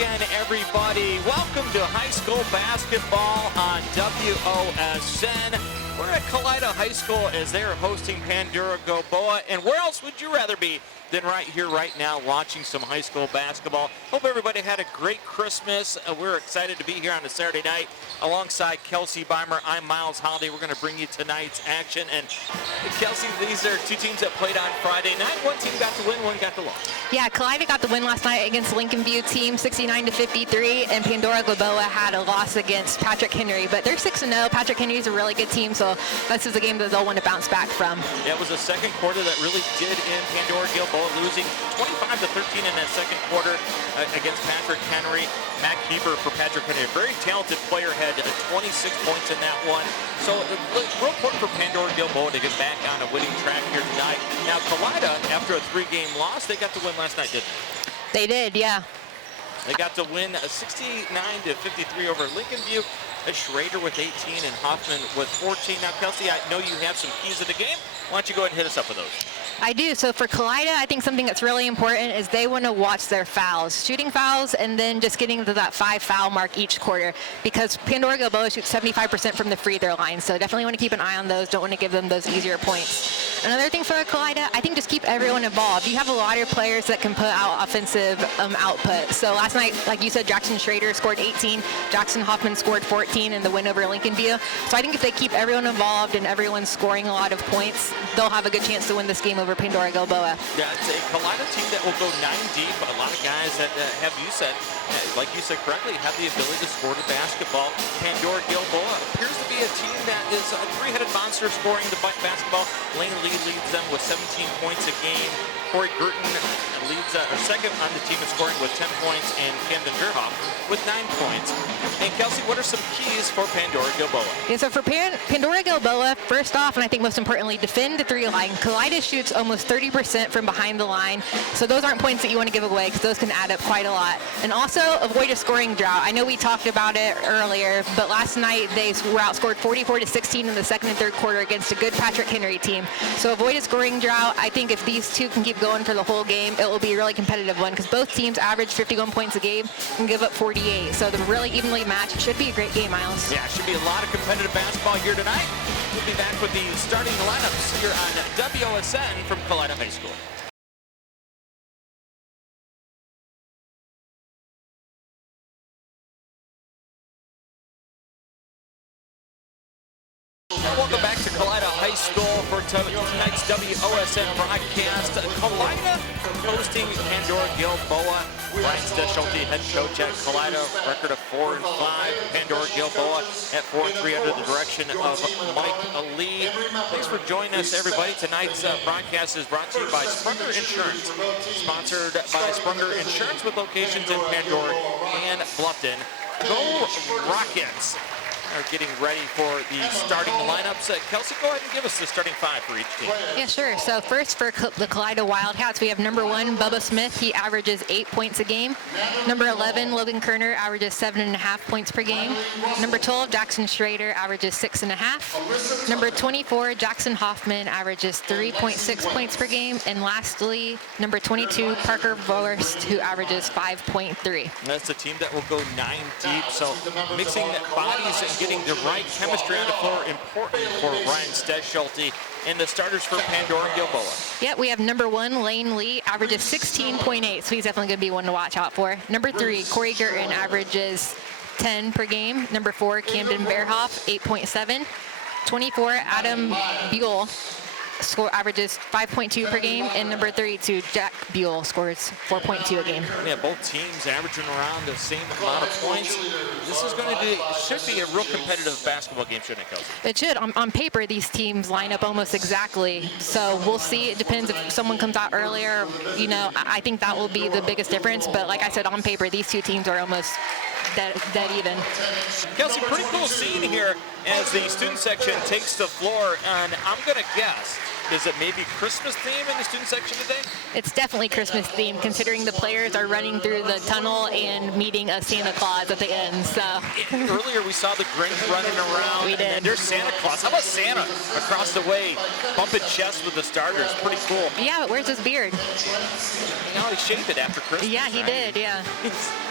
again, everybody. Welcome to high school basketball on WOSN. We're at Kalida High School as they're hosting Pandora-Gilboa. And where else would you rather be than right here, right now, watching some high school basketball? Hope everybody had a great Christmas. We're excited to be here on a Saturday night alongside Kelsey Beimer. I'm Miles Holiday. We're going to bring you tonight's action. And Kelsey, these are two teams that played on Friday night. One team got the win, one got the loss. Yeah, Kalida got the win last night against Lincoln View team, 69-53, and Pandora-Gilboa had a loss against Patrick Henry. But they're 6-0. Patrick Henry's a really good team, so this is a game that they'll want to bounce back from. Yeah, it was a second quarter that really did in Pandora-Gilboa, losing 25-13 in that second quarter against Patrick Henry. Matt Keeper for Patrick Henry, a very talented player, had 26 points in that one. So real important for Pandora-Gilboa to get back on a winning track here tonight. Now Kalida, after a 3-game loss, they got the win last night, didn't they? They did, yeah. They got to win 69-53 over Lincoln View. Schrader with 18 and Hoffman with 14. Now, Kelsey, I know you have some keys of the game. Why don't you go ahead and hit us up with those? I do. So for Kalida, I think something that's really important is they want to watch their fouls, shooting fouls, and then just getting to that 5-foul mark each quarter, because Pandora-Gilboa shoots 75% from the free throw line. So definitely want to keep an eye on those. Don't want to give them those easier points. Another thing for Kalida, I think just keep everyone involved. You have a lot of players that can put out offensive output. So last night, like you said, Jackson Schrader scored 18. Jackson Hoffman scored 14 in the win over Lincoln View. So I think if they keep everyone involved and everyone scoring a lot of points, they'll have a good chance to win this game over Pandora-Gilboa. Yeah, it's a Kalida team that will go 9 deep. A lot of guys that have, you said, like you said correctly, have the ability to score the basketball. Pandora-Gilboa appears to be a team that is a three-headed monster scoring the basketball. Lane Lee leads them with 17 points a game. Corey Gurton leads second on the team in scoring with 10 points, and Camden Verhoff with 9 points. And Kelsey, what are some keys for Pandora-Gilboa? Yeah, so for Pandora-Gilboa, first off, and I think most importantly, defend the three line. Kalida shoots almost 30% from behind the line, so those aren't points that you want to give away because those can add up quite a lot. And also avoid a scoring drought. I know we talked about it earlier, but last night they were outscored 44-16 in the second and third quarter against a good Patrick Henry team. So avoid a scoring drought. I think if these two can keep going for the whole game, it will be a really competitive one because both teams average 51 points a game and give up 48. So they're really evenly matched. It should be a great game, Miles. Yeah, it should be a lot of competitive basketball here tonight. We'll be back with the starting lineups here on WOSN from Kalida High School. Welcome back to Kalida High School for tonight's WOSN broadcast. Kalida hosting Pandora-Gilboa. Brian Steschulte, head coach at Kalida, record of 4-5. Pandora-Gilboa at 4-3 under the direction of Mike Lee. Thanks for joining us, everybody. Tonight's broadcast is brought to you by Sprunger Insurance. Sponsored by Sprunger Insurance with locations in Pandora and Bluffton. Go Rockets! Are getting ready for the starting lineups. Kelsey, go ahead and give us the starting 5 for each team. Yeah, sure. So first for the Kalida Wildcats, we have number 1, Bubba Smith. He averages 8 points a game. Number 11, Logan Kerner, averages 7.5 points per game. Number 12, Jackson Schrader, averages 6.5. Number 24, Jackson Hoffman, averages 3.6 points per game. And lastly, number 22, Parker Vorst, who averages 5.3. That's a team that will go 9 deep. So mixing bodies and getting the right chemistry on the floor important for Brian Steschulte. And the starters for Pandora-Gilboa. Yeah, we have number 1, Lane Lee, averages 16.8, so he's definitely going to be one to watch out for. Number 3, Corey Gurton, averages 10 per game. Number 4, Camden Verhoff, 8.7. 24, Adam Buell, averages 5.2 per game, and number 32, Jack Buell, scores 4.2 a game. Yeah, both teams averaging around the same amount of points. This is going to be, should be a real competitive basketball game, shouldn't it, Kelsey? It should. On paper, these teams line up almost exactly. So we'll see. It depends if someone comes out earlier. You know, I think that will be the biggest difference. But like I said, on paper, these two teams are almost dead even. Kelsey, pretty cool scene here as the student section takes the floor. And I'm going to guess, is it maybe Christmas theme in the student section today? It's definitely Christmas theme, considering the players are running through the tunnel and meeting a Santa Claus at the end. So earlier we saw the Grinch running around. We did. And there's Santa Claus. How about Santa across the way, bumping chests with the starters? Pretty cool. Yeah, but where's his beard? You know, he shaved it after Christmas. Yeah, he did. Yeah.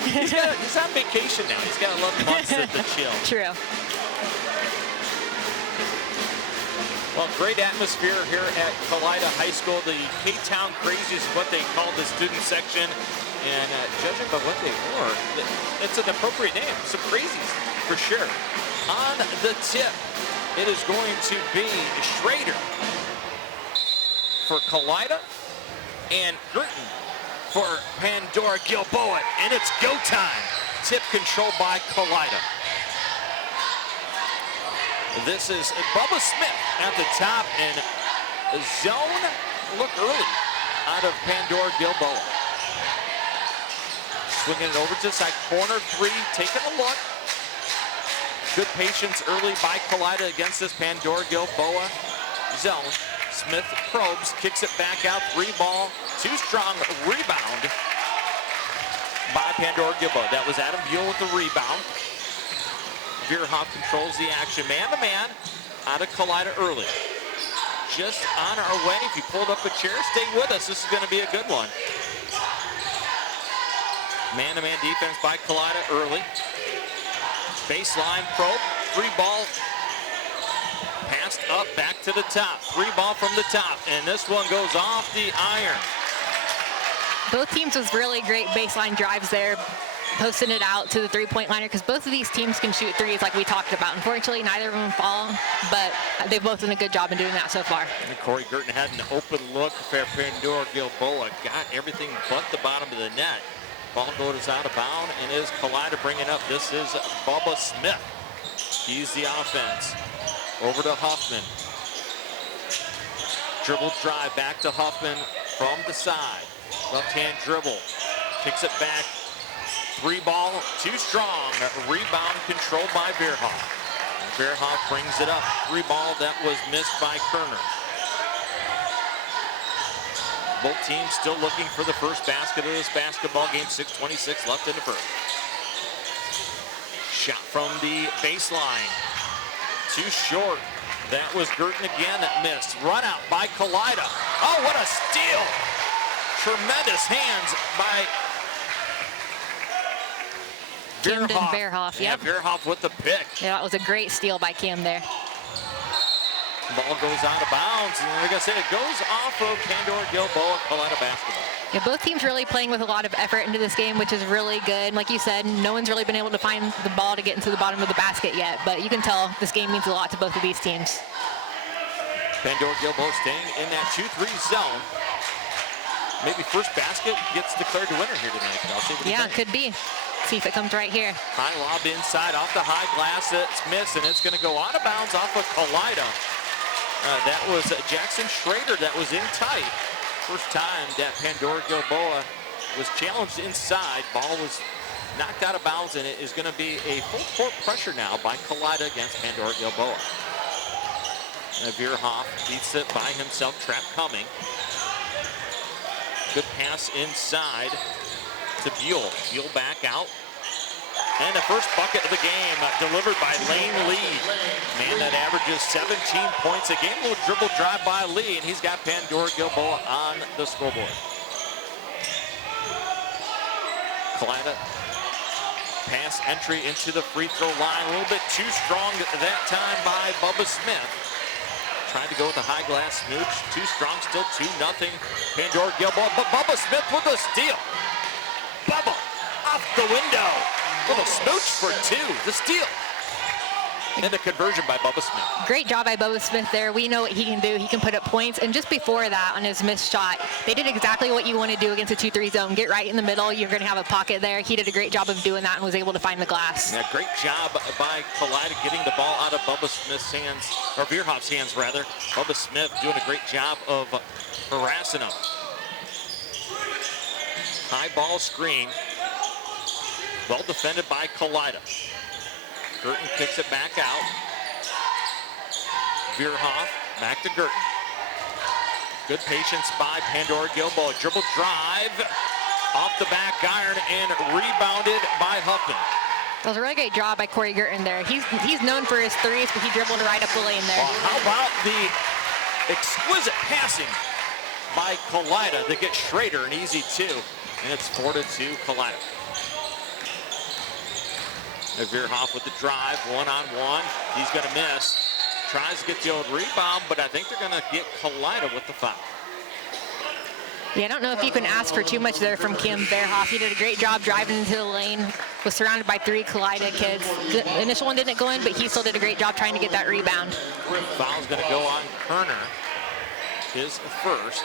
He's on vacation now. He's got 11 months to chill. True. Well, great atmosphere here at Kalida High School. The K-Town Crazies is what they call the student section. And judging by what they wore, it's an appropriate name. Some crazies, for sure. On the tip, it is going to be Schrader for Kalida and Girton for Pandora-Gilboa. And it's go time. Tip controlled by Kalida. This is Bubba Smith at the top, and zone look early out of Pandora-Gilboa. Swinging it over to the side, corner three, taking a look. Good patience early by Kalida against this Pandora-Gilboa zone. Smith probes, kicks it back out, 3-ball, too strong, rebound by Pandora-Gilboa. That was Adam Buell with the rebound. Veerhoff controls the action, man-to-man, out of Kalida early. Just on our way. If you pulled up a chair, stay with us. This is going to be a good one. Man-to-man defense by Kalida early. Baseline probe, 3-ball. Passed up, back to the top. 3-ball from the top, and this one goes off the iron. Both teams was really great baseline drives there, posting it out to the three-point liner, because both of these teams can shoot threes like we talked about. Unfortunately, neither of them fall, but they've both done a good job in doing that so far. And Corey Girton had an open look for Pandora-Gilboa, got everything but the bottom of the net. Ball goes out of bounds, and is Kalida bringing up. This is Bubba Smith. He's the offense. Over to Huffman. Dribble drive back to Huffman from the side. Left-hand dribble. Kicks it back. 3-ball, too strong. Rebound controlled by Veerhoff. Veerhoff brings it up. 3-ball that was missed by Kerner. Both teams still looking for the first basket of this basketball game. 6:26 left in the first. Shot from the baseline. Too short. That was Girton again that missed. Run out by Kalida. Oh, what a steal. Tremendous hands by Veerhoff. Yeah, Yep. Veerhoff with the pick. Yeah, that was a great steal by Cam there. Ball goes out of bounds, and like I said, it goes off of Pandora-Gilboa, Kalida basketball. Yeah, both teams really playing with a lot of effort into this game, which is really good. Like you said, no one's really been able to find the ball to get into the bottom of the basket yet, but you can tell this game means a lot to both of these teams. Pandora-Gilboa staying in that 2-3 zone. Maybe first basket gets declared the winner here tonight. I'll see what Yeah, it could be. See if it comes right here. High lob inside, off the high glass. It's missed, and it's going to go out of bounds off of Kalida. That was Jackson Schrader that was in tight. First time that Pandora-Gilboa was challenged inside. Ball was knocked out of bounds, and it is going to be a full court pressure now by Kalida against Pandora-Gilboa. Veerhoff beats it by himself, trap coming. Good pass inside to Buell. Buell back out. And the first bucket of the game delivered by Lane Lee. Man that averages 17 points a game. A little dribble drive by Lee, and he's got Pandora-Gilboa on the scoreboard. Kalida pass entry into the free throw line. A little bit too strong that time by Bubba Smith. Trying to go with a high glass smooch. Too strong, still 2-0. Pandora-Gilboa, but Bubba Smith with a steal. Bubba off the window. Little smooch for 2, the steal. And the conversion by Bubba Smith. Great job by Bubba Smith there. We know what he can do. He can put up points. And just before that, on his missed shot, they did exactly what you want to do against a 2-3 zone. Get right in the middle. You're going to have a pocket there. He did a great job of doing that and was able to find the glass. Yeah, great job by Kalida getting the ball out of Bubba Smith's hands, or Veerhoff's hands, rather. Bubba Smith doing a great job of harassing him. High ball screen. Well defended by Kalida. Girton kicks it back out. Veerhoff back to Girton. Good patience by Pandora-Gilboa. Dribble drive off the back iron and rebounded by Huffman. That was a really great job by Corey Girton there. He's known for his threes, but he dribbled right up the lane there. Well, how about the exquisite passing by Kalida to get Schrader an easy 2, and it's 4-2 Kalida. Veerhoff with the drive, one-on-one. He's going to miss. Tries to get the old rebound, but I think they're going to get Kalida with the foul. Yeah, I don't know if you can ask for too much there from Kim Veerhoff. He did a great job driving into the lane, was surrounded by 3 Kalida kids. The initial one didn't go in, but he still did a great job trying to get that rebound. Foul's going to go on Kerner, his first.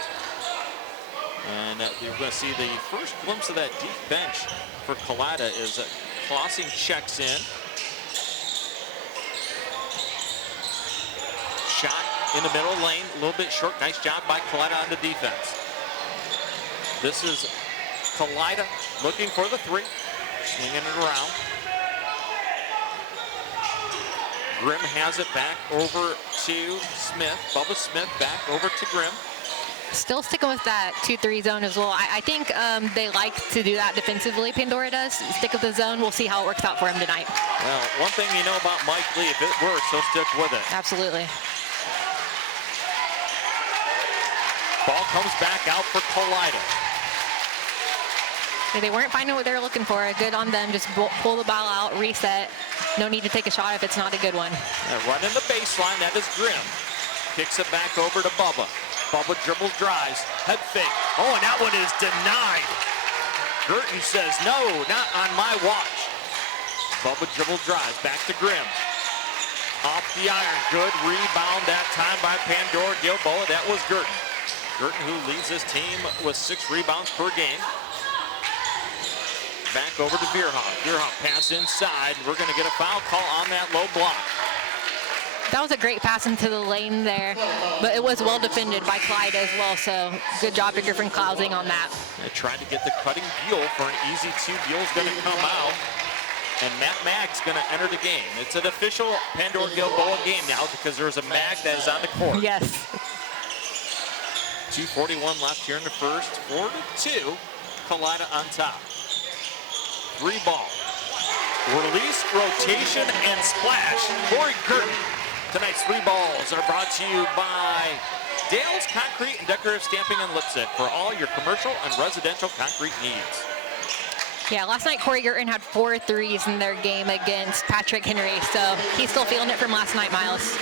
And you're going to see the first glimpse of that deep bench for Kalida as Clausing checks in. Shot in the middle lane, a little bit short. Nice job by Kalida on the defense. This is Kalida looking for the 3, swinging it around. Grimm has it back over to Smith. Bubba Smith back over to Grimm. Still sticking with that 2-3 zone as well. I think they like to do that defensively, Pandora does. Stick with the zone. We'll see how it works out for him tonight. Well, one thing you know about Mike Lee, if it works, he'll stick with it. Absolutely. Ball comes back out for Kalida. They weren't finding what they were looking for. Good on them. Just pull the ball out, reset. No need to take a shot if it's not a good one. Running the baseline, that is Grimm. Kicks it back over to Bubba. Bubba dribbles, drives, head fake. Oh, and that one is denied. Girton says, no, not on my watch. Bubba dribbles, drives, back to Grimm. Off the iron, good rebound that time by Pandora-Gilboa. That was Girton. Girton, who leads this team with 6 rebounds per game. Back over to Veerhoff. Veerhoff pass inside. We're going to get a foul call on that low block. That was a great pass into the lane there, but it was well defended by Kalida as well, so good job to Griffin Clausing on that. They tried to get the cutting Buell for an easy 2. Buell's going to come out, and Matt Magg's going to enter the game. It's an official Pandora-Gilboa game now because there's a Mag that is on the court. Yes. 2:41 left here in the first. 4-2, Kalida on top. 3 ball. Release, rotation, and splash. Corey Girton. Tonight's 3 balls are brought to you by Dale's Concrete and Decorative Stamping in Lipstick for all your commercial and residential concrete needs. Yeah, last night Corey Girton had 4 threes in their game against Patrick Henry, so he's still feeling it from last night, Miles.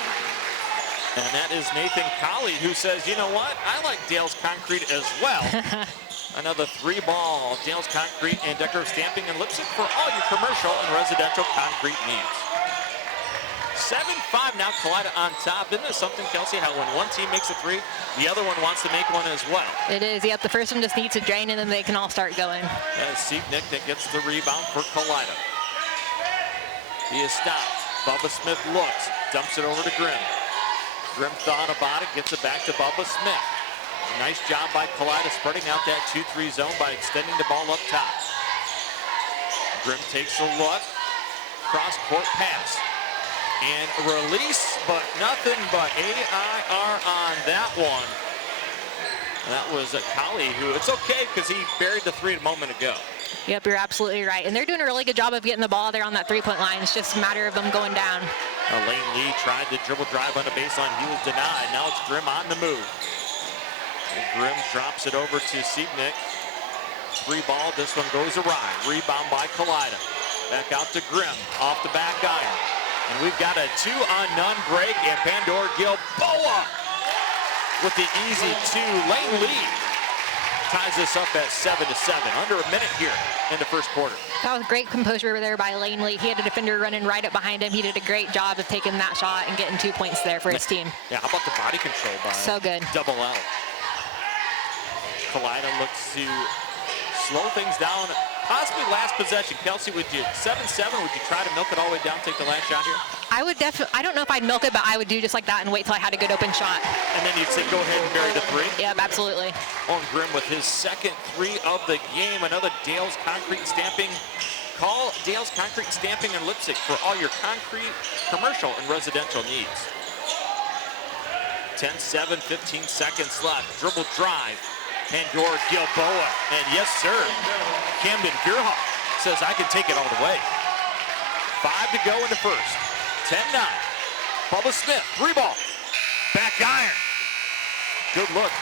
And that is Nathan Colley, who says, you know what? I like Dale's Concrete as well. Another 3 ball, Dale's Concrete and Decorative Stamping and Lipstick for all your commercial and residential concrete needs. 7-5 now, Kalida on top. Isn't it something, Kelsey, how when one team makes a 3, the other one wants to make one as well? It is. Yep, the first one just needs to drain, and then they can all start going. And Siegnick that gets the rebound for Kalida. He is stopped. Bubba Smith looks, dumps it over to Grimm. Grimm thought about it, gets it back to Bubba Smith. Nice job by Kalida spreading out that 2-3 zone by extending the ball up top. Grimm takes a look. Cross-court pass. And release, but nothing but AIR on that one. That was Colley, who, it's okay because he buried the 3 a moment ago. Yep, you're absolutely right. And they're doing a really good job of getting the ball there on that 3-point line. It's just a matter of them going down. Lane Lee tried the dribble drive on the baseline. He was denied. Now it's Grimm on the move. And Grimm drops it over to Siegnick. 3 ball, this one goes awry. Rebound by Kalida. Back out to Grimm, off the back iron. And we've got a 2-on-none break, and Pandora-Gilboa with the easy 2. Lane Lee ties this up at 7-7. Under a minute here in the first quarter. That was great composure there by Lane Lee. He had a defender running right up behind him. He did a great job of taking that shot and getting 2 points there for his team. Yeah, how about the body control by so good. Double L. Kalida looks to slow things down. Possibly last possession. Kelsey, would you 7-7? Would you try to milk it all the way down, take the last shot here? I would definitely, I don't know if I'd milk it, but I would do just like that and wait till I had a good open shot. And then you'd say, go ahead and bury the 3? Yep, absolutely. On Grimm with his second 3 of the game. Another Dale's Concrete Stamping. Call Dale's Concrete Stamping and Lipstick for all your concrete, commercial, and residential needs. 10-7, 15 seconds left. Dribble drive. Pandora-Gilboa. And yes, sir, Camden Veerhoff says, I can take it all the way. 5 to go in the first. 10-9. Bubba Smith, 3 ball. Back iron. Good look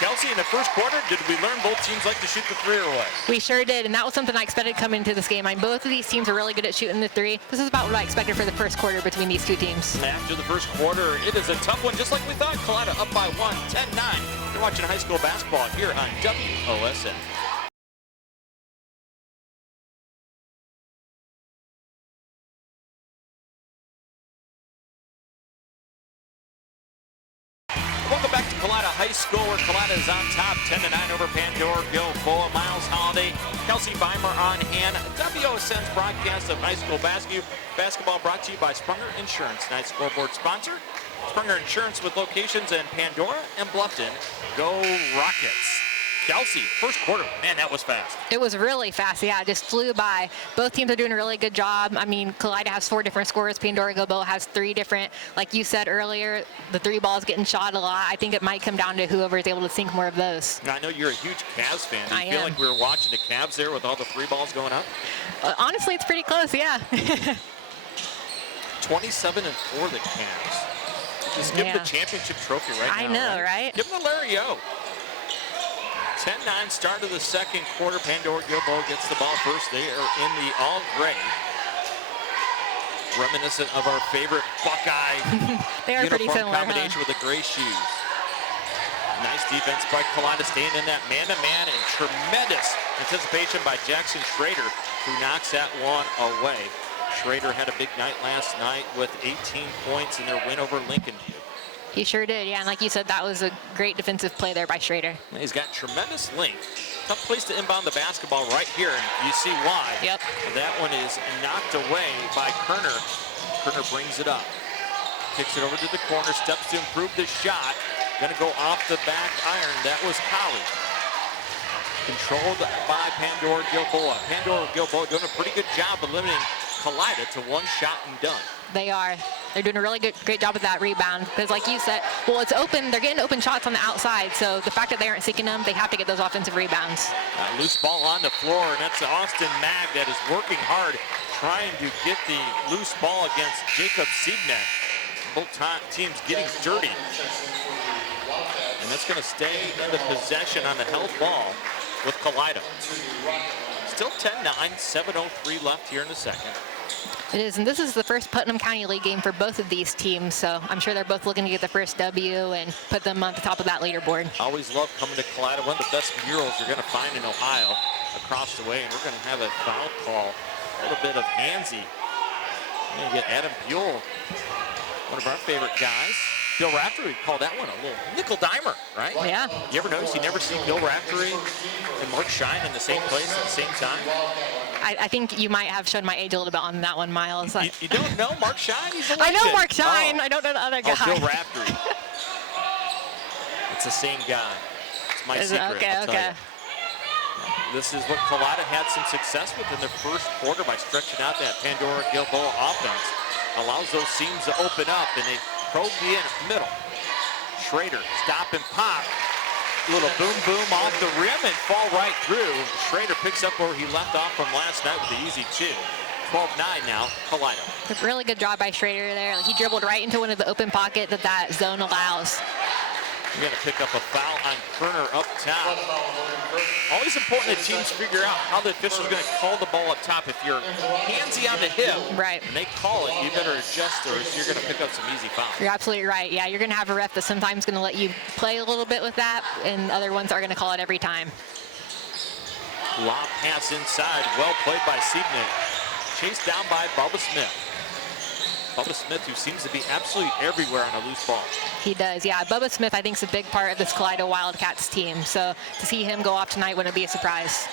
Kelsey, in the first quarter, did we learn both teams like to shoot the three or what? We sure did, and that was something I expected coming into this game. Both of these teams are really good at shooting the three. This is about what I expected for the first quarter between these two teams. After the first quarter, it is a tough one, just like we thought. Kalida up by 1, 10-9. You're watching high school basketball here on WOSN. Welcome back to Kalida High School, where Kalida is on top, 10-9 over Pandora-Gilboa. Miles Holiday, Kelsey Weimer on hand. WOSN's broadcast of high school basketball brought to you by Sprunger Insurance, tonight's scoreboard sponsor. Sprunger Insurance with locations in Pandora and Bluffton. Go Rockets. Kelsey, first quarter, man, that was fast. It was really fast, yeah, it just flew by. Both teams are doing a really good job. I mean, Kalida has 4 different scores. Pandora-Gilboa has 3 different. Like you said earlier, the 3 balls getting shot a lot. I think it might come down to whoever is able to sink more of those. Now, I know you're a huge Cavs fan. Do you feel like we were watching the Cavs there with all the 3 balls going up? Honestly, it's pretty close, yeah. 27-4 the Cavs. Just give them the championship trophy right now. I know, right? Give them to Larry O. 10-9 start of the second quarter. Pandora-Gilboa gets the ball first. They are in the all gray. Reminiscent of our favorite Buckeye they are pretty similar, combination with the gray shoes. Nice defense by Kalida, staying in that man-to-man, and tremendous anticipation by Jackson Schrader, who knocks that one away. Schrader had a big night last night with 18 points in their win over Lincoln View. He sure did, yeah, and like you said, that was a great defensive play there by Schrader. He's got tremendous length. Tough place to inbound the basketball right here, and you see why. Yep. That one is knocked away by Kerner. Kerner brings it up. Kicks it over to the corner, steps to improve the shot. Gonna go off the back iron. That was Collie. Controlled by Pandora-Gilboa. Pandora-Gilboa doing a pretty good job of limiting Kalida to 1 shot and done. They are. They're doing a really great job with that rebound, because like you said, well, it's open. They're getting open shots on the outside, so the fact that they aren't sinking them, they have to get those offensive rebounds. Loose ball on the floor, and that's Austin Mag that is working hard, trying to get the loose ball against Jacob Siebnick. Both teams getting dirty. And that's going to stay in the possession on the held ball with Kalida. Still 10-9, 7:03 left here in the second. It is, and this is the first Putnam County League game for both of these teams, so I'm sure they're both looking to get the first W and put them on the top of that leaderboard. Always love coming to Kalida. One of the best murals you're going to find in Ohio across the way, and we're going to have a foul call. A little bit of handsy. We're going to get Adam Buell, one of our favorite guys. Bill Raftery called that one a little nickel dimer, right? Yeah. You ever notice you never see Bill Raftery and Mark Shine in the same place at the same time? I think you might have shown my age a little bit on that one, Miles. You don't know Mark Shine? He's a legend. I know Mark Shine. I don't know the other guy. Oh, Bill Raftery. It's the same guy. It's my secret. Okay. This is what Kalida had some success with in the first quarter by stretching out that Pandora-Gilboa offense. Allows those seams to open up, and they probe the middle. Schrader, stop and pop. Little boom, boom off the rim and fall right through. Schrader picks up where he left off from last night with the easy 2. 12-9 now, Kalida. A really good job by Schrader there. He dribbled right into one of the open pocket that zone allows. You're going to pick up a foul on Kerner up top. Always important that teams figure out how the official's going to call the ball up top. If you're handsy on the hip, right, and they call it, you better adjust, or you're going to pick up some easy fouls. You're absolutely right. Yeah, you're going to have a ref that's sometimes going to let you play a little bit with that, and other ones are going to call it every time. Lob pass inside, well played by Siebnick. Chased down by Bubba Smith. Bubba Smith, who seems to be absolutely everywhere on a loose ball. He does, yeah. Bubba Smith, I think, is a big part of this Kalida Wildcats team. So to see him go off tonight wouldn't be a surprise.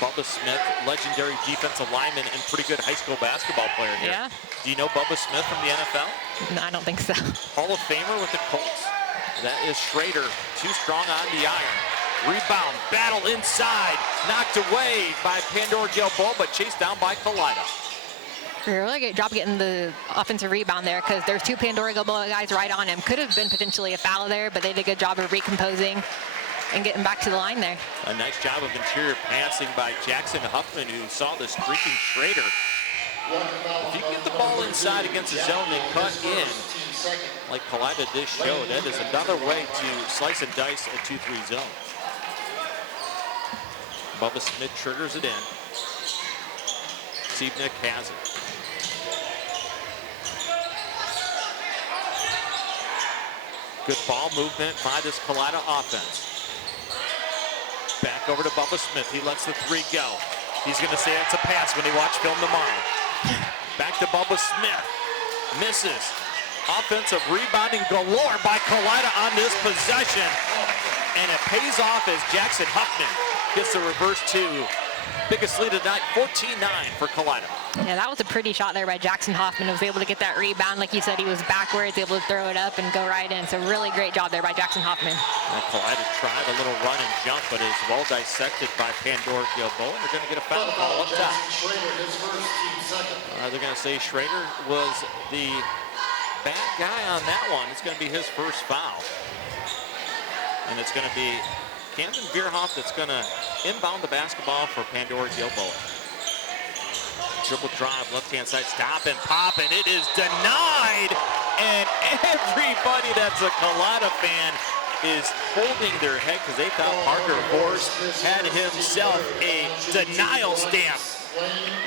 Bubba Smith, legendary defensive lineman and pretty good high school basketball player here. Yeah. Do you know Bubba Smith from the NFL? No, I don't think so. Hall of Famer with the Colts. That is Schrader, too strong on the iron. Rebound, battle inside, knocked away by Pandora-Gilboa, but chased down by Kalida. A really good job getting the offensive rebound there, because there's 2 Pandora-Gilboa guys right on him. Could have been potentially a foul there, but they did a good job of recomposing and getting back to the line there. A nice job of interior passing by Jackson Huffman, who saw the streaking Schrader. If you get the ball inside against the zone and cut in, like Kalida did show, that is another way to slice and dice a 2-3 zone. Bubba Smith triggers it in. Siebnick has it. Good ball movement by this Kalida offense. Back over to Bubba Smith. He lets the 3 go. He's going to say it's a pass when he watch film tomorrow. Back to Bubba Smith. Misses. Offensive rebounding galore by Kalida on this possession. And it pays off as Jackson Huffman gets the reverse 2. Biggest lead of the night, 14-9 for Kalida. Yeah, that was a pretty shot there by Jackson Hoffman. Was able to get that rebound. Like you said, he was backwards, able to throw it up and go right in. So really great job there by Jackson Hoffman. Now Kalida tried a little run and jump, but is well dissected by Pandora-Gilboa. They're going to get a foul call up top. They're going to say Schrader was the bad guy on that one. It's going to be his first foul. And it's going to be Camden Veerhoff that's going to inbound the basketball for Pandora-Gilboa. Dribble drive, left-hand side, stop and pop, and it is denied. And everybody that's a Kalida fan is holding their head because they thought Parker Horst had himself a denial stamp.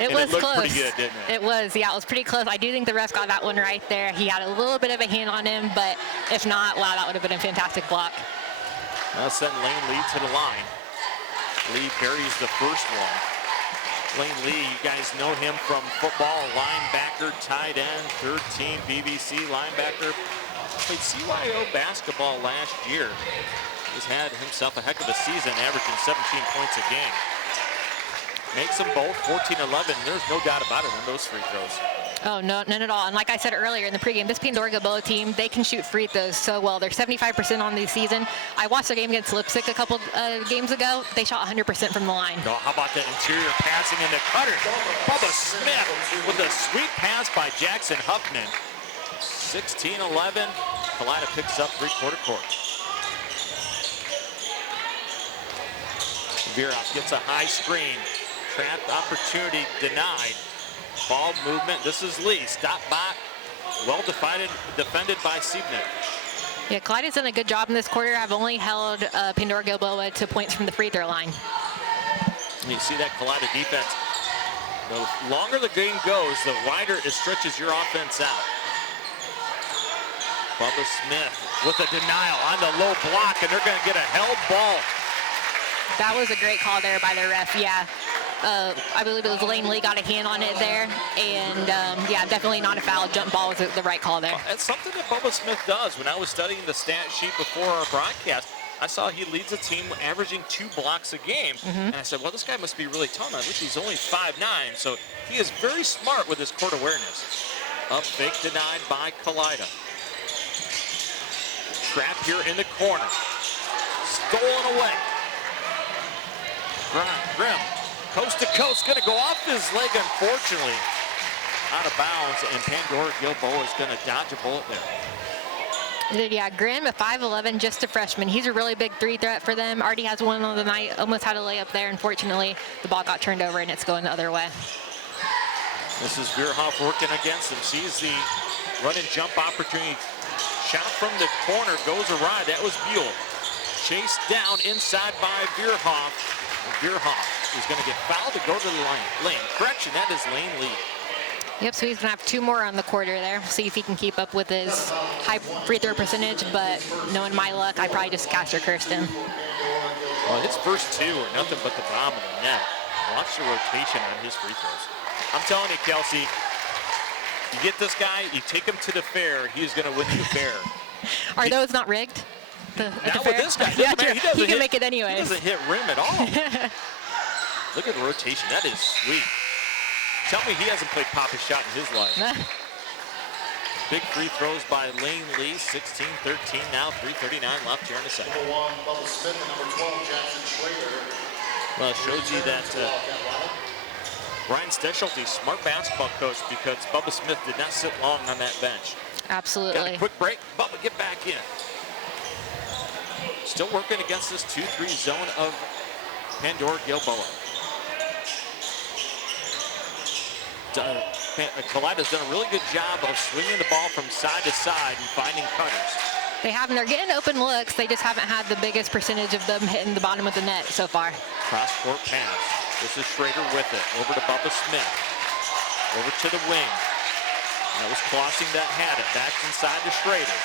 It was close. Pretty good, didn't it? It was, yeah, it was pretty close. I do think the ref got that one right there. He had a little bit of a hand on him, but if not, wow, that would have been a fantastic block. Now send Lane Lee to the line. Lee buries the first one. Lane Lee, you guys know him from football, linebacker, tight end, third-team BBC linebacker. Played CYO basketball last year. He's had himself a heck of a season, averaging 17 points a game. Makes them both 14-11. There's no doubt about it on those free throws. Oh, no, none at all. And like I said earlier in the pregame, this Pandora-Gilboa team, they can shoot free throws so well. They're 75% on the season. I watched their game against Lipstick a couple games ago. They shot 100% from the line. Oh, how about that interior passing into Cutter? Bubba Smith with a sweet pass by Jackson Huffman. 16-11. Kalida picks up three-quarter court. Veerhoff gets a high screen. Trapped opportunity denied. Ball movement. This is Lee. Stop back. Well defended by Siebnick. Yeah, Kalida's done a good job in this quarter. I've only held Pandora-Gilboa to points from the free throw line. You see that Kalida defense. The longer the game goes, the wider it stretches your offense out. Bubba Smith with a denial on the low block, and they're going to get a held ball. That was a great call there by the ref, yeah. I believe it was Lane Lee got a hand on it there, and yeah, definitely not a foul. Jump ball was the right call there. It's something that Bubba Smith does. When I was studying the stat sheet before our broadcast, I saw he leads the team averaging 2 blocks a game, and I said, well, this guy must be really tall. I wish he's only 5'9", so he is very smart with his court awareness. Up fake denied by Kalida. Trap here in the corner. Stolen away. Grimm. Coast to coast, going to go off his leg, unfortunately. Out of bounds, and Pandora-Gilboa is going to dodge a bullet there. Yeah, Grimm at 5'11", just a freshman. He's a really big three threat for them. Already has one on the night, almost had a layup there. Unfortunately, the ball got turned over, and it's going the other way. This is Veerhoff working against him. Sees the run and jump opportunity. Shot from the corner goes awry. That was Buell. Chased down inside by Veerhoff. Veerhoff is going to get fouled to go to the lane. Correction, that is Lane Lee. Yep, so he's going to have 2 more on the quarter there. See if he can keep up with his high free throw percentage, but knowing my luck, I probably just cast or cursed him. Well, his first 2 are nothing but the bottom of the net. Watch the rotation on his free throws. I'm telling you, Kelsey, you get this guy, you take him to the fair, he's going to win you the fair. Are those not rigged? Not with this guy. Yeah, he can make it anyway. He doesn't hit rim at all. Look at the rotation. That is sweet. Tell me he hasn't played pop a shot in his life. Big free throws by Lane Lee. 16-13 now. 3:39 left here in the second. Number 1, Bubba Smith, and number 12, Jackson Schrader. Well, it shows you that Brian Stechelty, smart basketball coach, because Bubba Smith did not sit long on that bench. Absolutely. Got a quick break. Bubba, get back in. Still working against this 2-3 zone of Pandora-Gilboa. Kalida's done a really good job of swinging the ball from side to side and finding cutters. They haven't. They're getting open looks. They just haven't had the biggest percentage of them hitting the bottom of the net so far. Cross-court pass. This is Schrader with it. Over to Bubba Smith. Over to the wing. That was crossing that had it. Back inside to Schrader.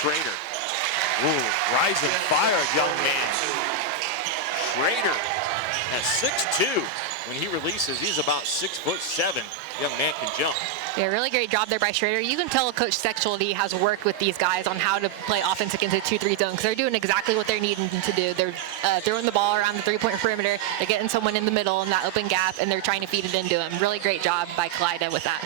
Schrader. Ooh, rising fire, young man. Schrader at 6'2". When he releases, he's about 6'7". Young man can jump. Yeah, really great job there by Schrader. You can tell Coach Sexualty has worked with these guys on how to play offense against a 2-3 zone because they're doing exactly what they're needing to do. They're throwing the ball around the three-point perimeter. They're getting someone in the middle in that open gap, and they're trying to feed it into him. Really great job by Kalida with that.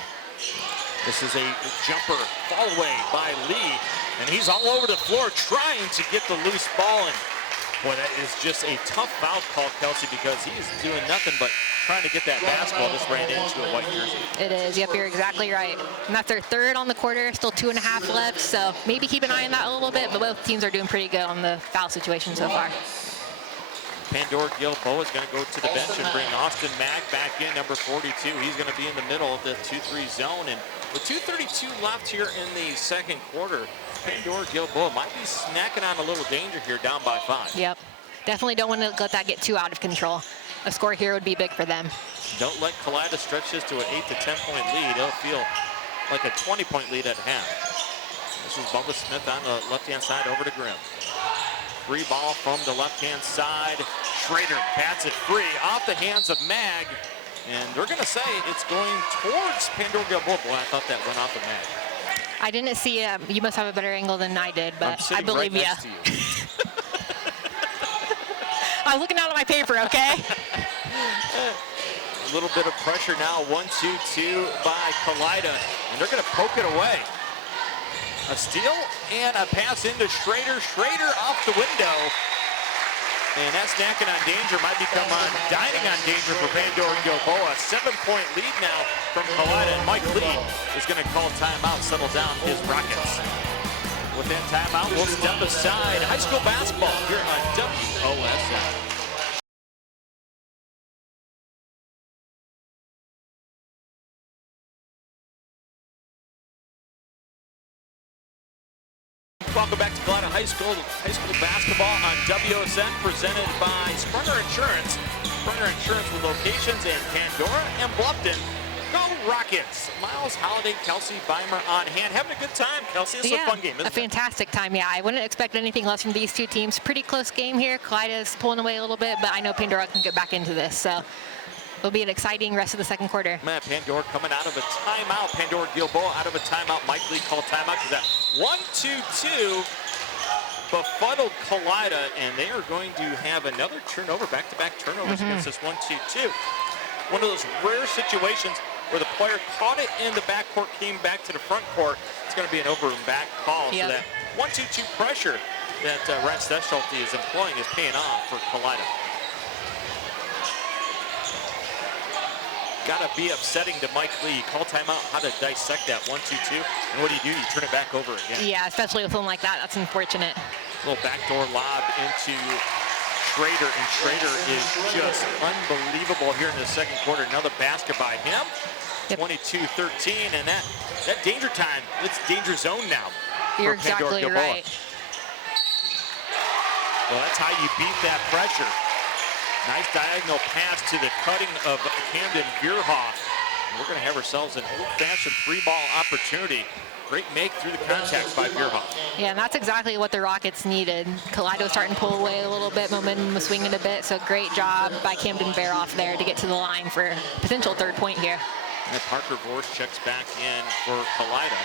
This is a jumper fall away by Lee, and he's all over the floor trying to get the loose ball. And boy, that is just a tough foul call, Kelsey, because he is doing nothing but trying to get that basketball. Just ran into a white jersey. It is. Yep, you're exactly right. And that's their third on the quarter. Still 2.5 left. So maybe keep an eye on that a little bit. But both teams are doing pretty good on the foul situation so far. Pandora-Gilboa is going to go to the bench and bring Austin Mack back in, number 42. He's going to be in the middle of the 2-3 zone. And with 2:32 left here in the second quarter, Pandora-Gilboa might be snacking on a little danger here, down by 5. Yep. Definitely don't want to let that get too out of control. A score here would be big for them. Don't let Kalida stretch this to an 8 to 10 point lead. It'll feel like a 20-point lead at half. This is Bubba Smith on the left-hand side over to Grimm. Free ball from the left-hand side. Schrader bats it free off the hands of Mag. And they're going to say it's going towards Pandora-Gilboa. Boy, I thought that went off of Mag. I didn't see it. You must have a better angle than I did, but I believe right you. I'm looking out at my paper, okay? A little bit of pressure now. 1-2-2 by Kalida, and they're going to poke it away. A steal and a pass into Schrader. Schrader off the window. And that snacking on danger might become dining on danger for Pandora-Gilboa. 7-point lead now from Kalida, and Mike Lee is going to call timeout, settle down his Rockets. With that timeout, we'll step aside. High school basketball here on WOSN. Welcome back to Kalida High School basketball on WOSN, presented by Springer Insurance. Springer Insurance with locations in Pandora and Bluffton. Go Rockets! Miles, Holiday, Kelsey, Weimer on hand. Having a good time, Kelsey. It's a fun game, isn't it? A fantastic time, yeah. I wouldn't expect anything less from these two teams. Pretty close game here. Kalida is pulling away a little bit, but I know Pandora can get back into this. So it'll be an exciting rest of the second quarter. Man, Pandora coming out of a timeout. Pandora-Gilboa out of a timeout. Mike Lee called timeout because that 1-2-2 befuddled Kalida, and they are going to have another turnover, back-to-back turnovers against this 1-2-2. One of those rare situations where the player caught it in the backcourt, came back to the front court. It's going to be an over and back call. Yep. So that 1-2-2 pressure that Ryan Steschulte is employing is paying off for Kalida. Gotta be upsetting to Mike Lee. Call timeout, how to dissect that 1-2-2. And what do? You turn it back over again. Yeah, especially with one like that. That's unfortunate. Little backdoor lob into Schrader, and Schrader is just unbelievable here in the second quarter. Another basket by him. 22-13, and that danger time, it's danger zone now. You're exactly right. Well, that's how you beat that pressure. Nice diagonal pass to the cutting of Camden Bierhoff. We're going to have ourselves an old-fashioned three-ball opportunity. Great make through the contact by Bierhoff. Yeah, and that's exactly what the Rockets needed. Kalida was starting to pull away a little bit, momentum was swinging a bit, so great job by Camden Bierhoff there to get to the line for potential third point here. And Parker Vorst checks back in for Kalida.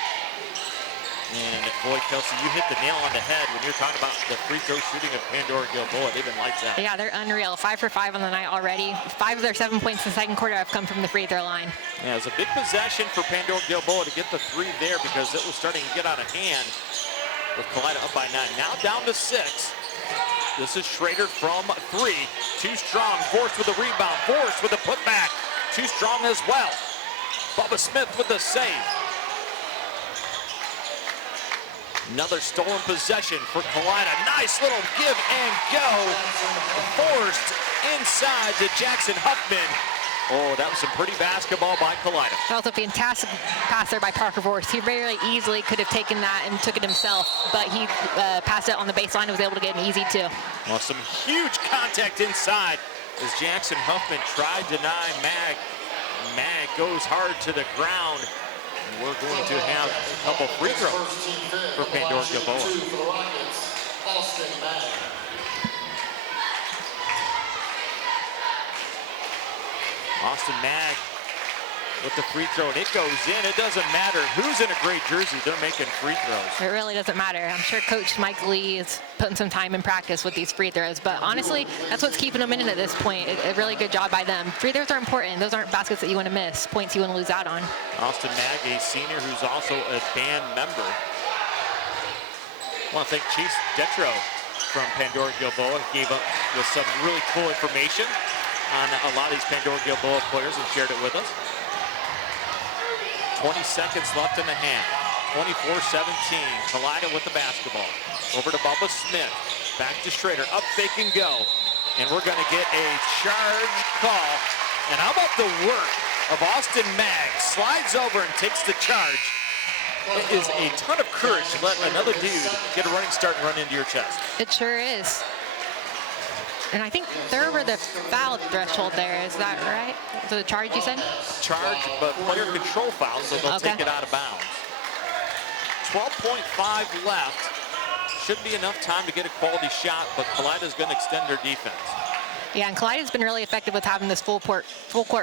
And boy, Kelsey, you hit the nail on the head when you're talking about the free throw shooting of Pandora-Gilboa. They've been lights out. Yeah, they're unreal. 5 for 5 on the night already. 5 of their 7 points in the second quarter have come from the free throw line. Yeah, it was a big possession for Pandora-Gilboa to get the 3 there because it was starting to get out of hand with Kalida up by 9. Now down to 6. This is Schrader from 3. Too strong. Vorst with a rebound. Vorst with a putback. Too strong as well. Bubba Smith with the save. Another stolen possession for Kalida. Nice little give and go. Forced inside to Jackson Huffman. Oh, that was some pretty basketball by Kalida. That was a fantastic pass there by Parker Vorst. He very easily could have taken that and took it himself, but he passed it on the baseline and was able to get an easy two. Well, some huge contact inside as Jackson Huffman tried to deny Mag. Mag goes hard to the ground. And we're going to have a couple free throws for Pandora-Gilboa. Austin Mag with the free throw, and it goes in. It doesn't matter who's in a great jersey, they're making free throws. It really doesn't matter. I'm sure Coach Mike Lee is putting some time in practice with these free throws, but honestly, that's what's keeping them in it at this point. A really good job by them. Free throws are important. Those aren't baskets that you want to miss, points you want to lose out on. Austin Mag, a senior who's also a band member. I want to thank Chase Detro from Pandora-Gilboa. Gave up with some really cool information on a lot of these Pandora-Gilboa players and shared it with us. 20 seconds left in the half. 24-17. Kalida with the basketball. Over to Bubba Smith. Back to Schrader. Up, fake, and go. And we're going to get a charge call. And how about the work of Austin Mag? Slides over and takes the charge. It is a ton of courage to let another dude get a running start and run into your chest. It sure is. And I think they're over the foul threshold there. Is that right? So the charge you said? Charge, but player control foul, so they'll take it out of bounds. 12.5 left. Should be enough time to get a quality shot, but Kalida's going to extend their defense. Yeah, and Kalida's been really effective with having this full court